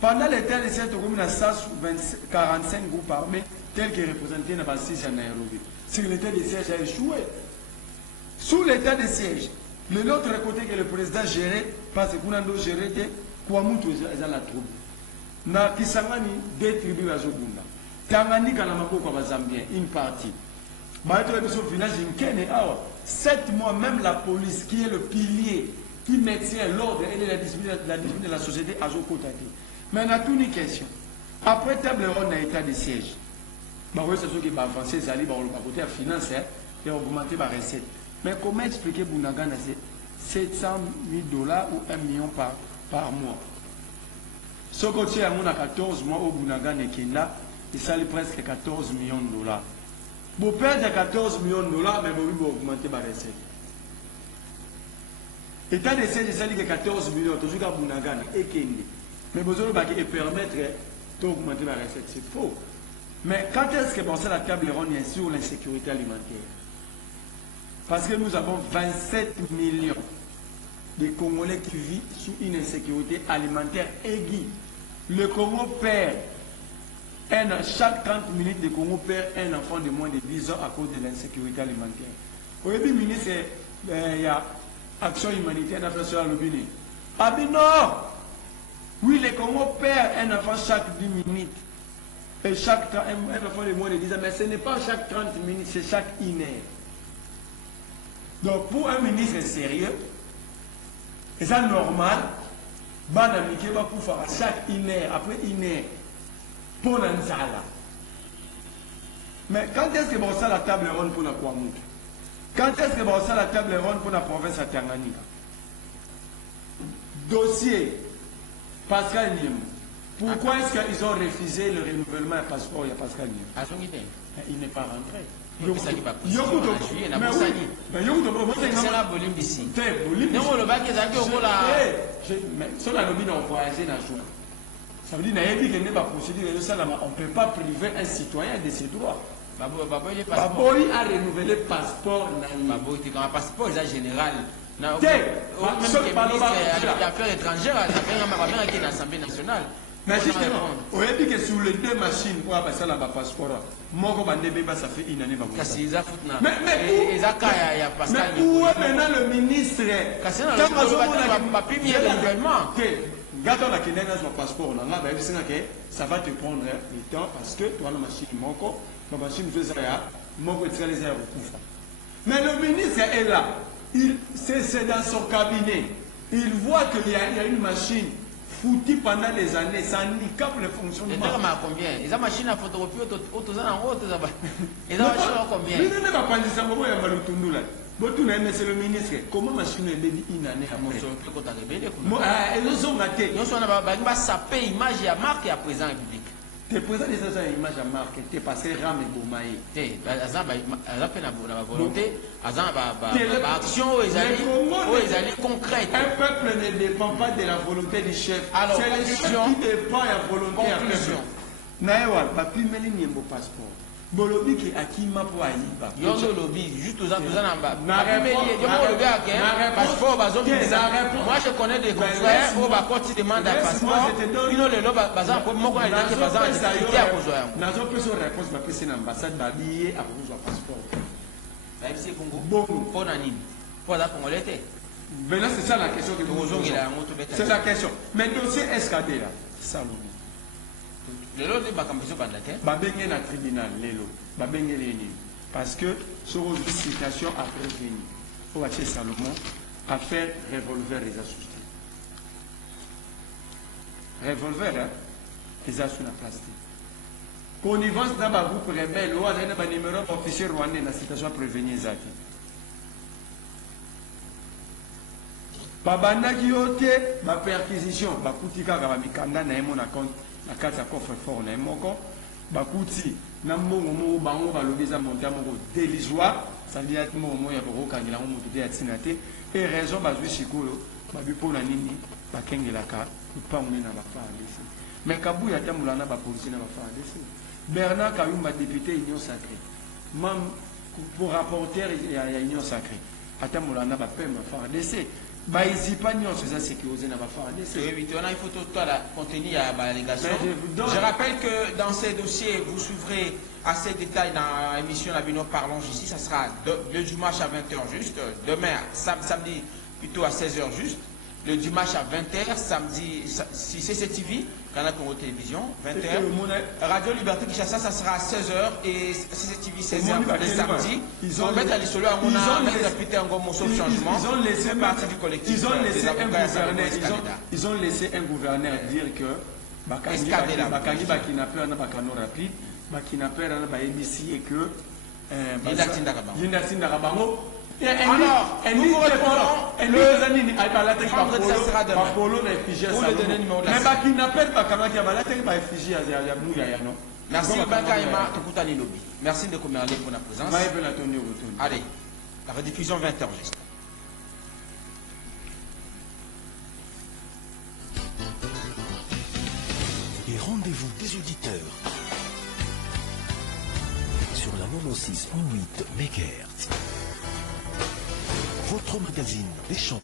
Pendant l'état de siège, il y a 145 groupes armés, tels que représentés dans le 6 à Nairobi. C'est que l'état de siège a échoué. Sous l'état de siège, de l'autre côté que le président gérait, parce qu'on a géré, Kouamoutou est dans la troupe. Na Kisangani, deux tribus à Zobunda. Tanganyika na maboko wa Zambien, une partie. Maître de ce village, 7 mois, même la police, qui est le pilier, qui maintient l'ordre et la discipline de la société, a Zokotaki. Maintenant, toute une question. Après table ronde à état de siège, oui, c'est ce qui va avancer, ça va côté finance et augmenter la recette. Mais comment expliquer Bounagana c'est 700 000 $ ou 1 million par mois? Ce côté à 14 mois au Bounagana et Kenda, il s'allie presque 14 millions de $. Vous perdez 14 millions de $, mais vous augmenter la recette. État de siège, il s'allie que 14 millions, toujours à Bounagana et Kenda. Mais vous allez permettre d'augmenter la recette, c'est faux. Mais quand est-ce que c'est la table ronde sur l'insécurité alimentaire? Parce que nous avons 27 millions de Congolais qui vivent sous une insécurité alimentaire aiguë. Le Congo perd, chaque 30 minutes, le Congo perd un enfant de moins de 10 ans à cause de l'insécurité alimentaire. Au début, le ministre, il y a Action humanitaire nationale à l'Obéné. Ah mais non! Oui, le Congo perd un enfant chaque 10 minutes. Et chaque un enfant de moins de 10 ans, mais ce n'est pas chaque 30 minutes, c'est chaque 1 heure. Donc pour un ministre sérieux, c'est normal, banamike va pour faire chaque 1 heure, après 1 heure, pour l'Anzala. Mais quand est-ce que vous avez la table ronde pour la Kouamouk? Quand est-ce que vous avez la table ronde pour la province à Tanganyika? Dossier Pascal Niem. Pourquoi est-ce qu'ils ont refusé le renouvellement du passeport de Pascal Niem? Il n'est pas rentré. Mais ça veut dire qu'on ne peut pas priver un citoyen de ses droits. Baboy a renouvelé le passeport. Baboy, tu as un passeport général. Il y a affaires étrangères, il y a l'Assemblée nationale. Mais justement, on a dit que sur les 2 machines pour passer là bas passeport, moi ça fait 1 année. Mais où est maintenant le ministre? Gardons la Kenya sur passeport, ça va te prendre du temps parce que tu as la machine moko, la machine fait ça, mais le ministre est là, c'est dans son cabinet, il voit qu'il y a une machine foutue pendant des années, ça handicape le fonctionnement. Et combien? Ils ont machine à photocopier, ils ont combien? C'est le ministre. Comment machine est bénie une année à mon image à marque et à présent public. Tes présents des images à marque, t'es passé rame et boumaï. Volonté, action concrète. Un peuple ne dépend pas de la volonté du chef. C'est le chef qui dépend de la volonté du peuple. Naëwal, papi meli niembo passeport. Bolobi qui a qui m'a pour aïba. Yozo lobby, juste aux ans, moi je connais des confrères où quand tu demandes un passeport, ils ont le lobe bazar pour moi il y a des bazar de sécurité à besoin. Nazo peut se réponse ma PC l'ambassade d'habiller à cause du passeport. Là c'est Congo. Pour Nanine. Pour la Congolais. Mais là c'est ça la question que nous posons. C'est la question. Mais dossier SKD là, Salomon. Lelo de bakambiso bandate. Babengé na tribunal lelo. Babengé leni. Parce que sur une citation à prévenir. Pour acheter Salomon à faire revolver les associés. Revolver hein, les associés na plastique. Connivence dans un groupe rebelle ou dans un numéro officier rwandais na citation à prévenir zaki. Babandaki yote ba perquisition ba kutika ka ba mikanda na yemo na compte. La carte à coffre fort na moko bakuti na mbongo mo bango balobeza monta moko dérisoire ça veut dire que mo ya boko kangela mo mutu ya tinate et raison bazwi sikolo babi pona nini bakengela ka pangu na ba FARDC mais kabuya tamula na ba police na ba FARDC Bernard Kayumba député Union Sacrée même pour rapporteur il y a Union Sacrée atamula na ba pema FARDC. Je rappelle que dans ces dossiers, vous suivrez assez de détails dans l'émission Labino Parlons ici. Ça sera le dimanche à 20h juste, demain, samedi plutôt à 16h juste, le dimanche à 20h, samedi, si c'est CCTV, Canal Congo Télévision, 20h. Radio Liberté Kinshasa, ça sera à 16h et CCTV 16h le samedi. Ils ont mettre à l'issue à mon changement. Ils ont laissé partie du collectif. Ils ont laissé un gouverneur dire que bakangi bakinape wana bakano rapide bakinape wana bayebisi ye que yinde atindaka bango. Alors, nous vous répondons. Merci Bakaima Tokutani Lobby. Merci de commander pour la présence. Allez, la rediffusion 20h juste. Les rendez-vous des auditeurs sur la 96.8 MHz. Votre magazine des chants.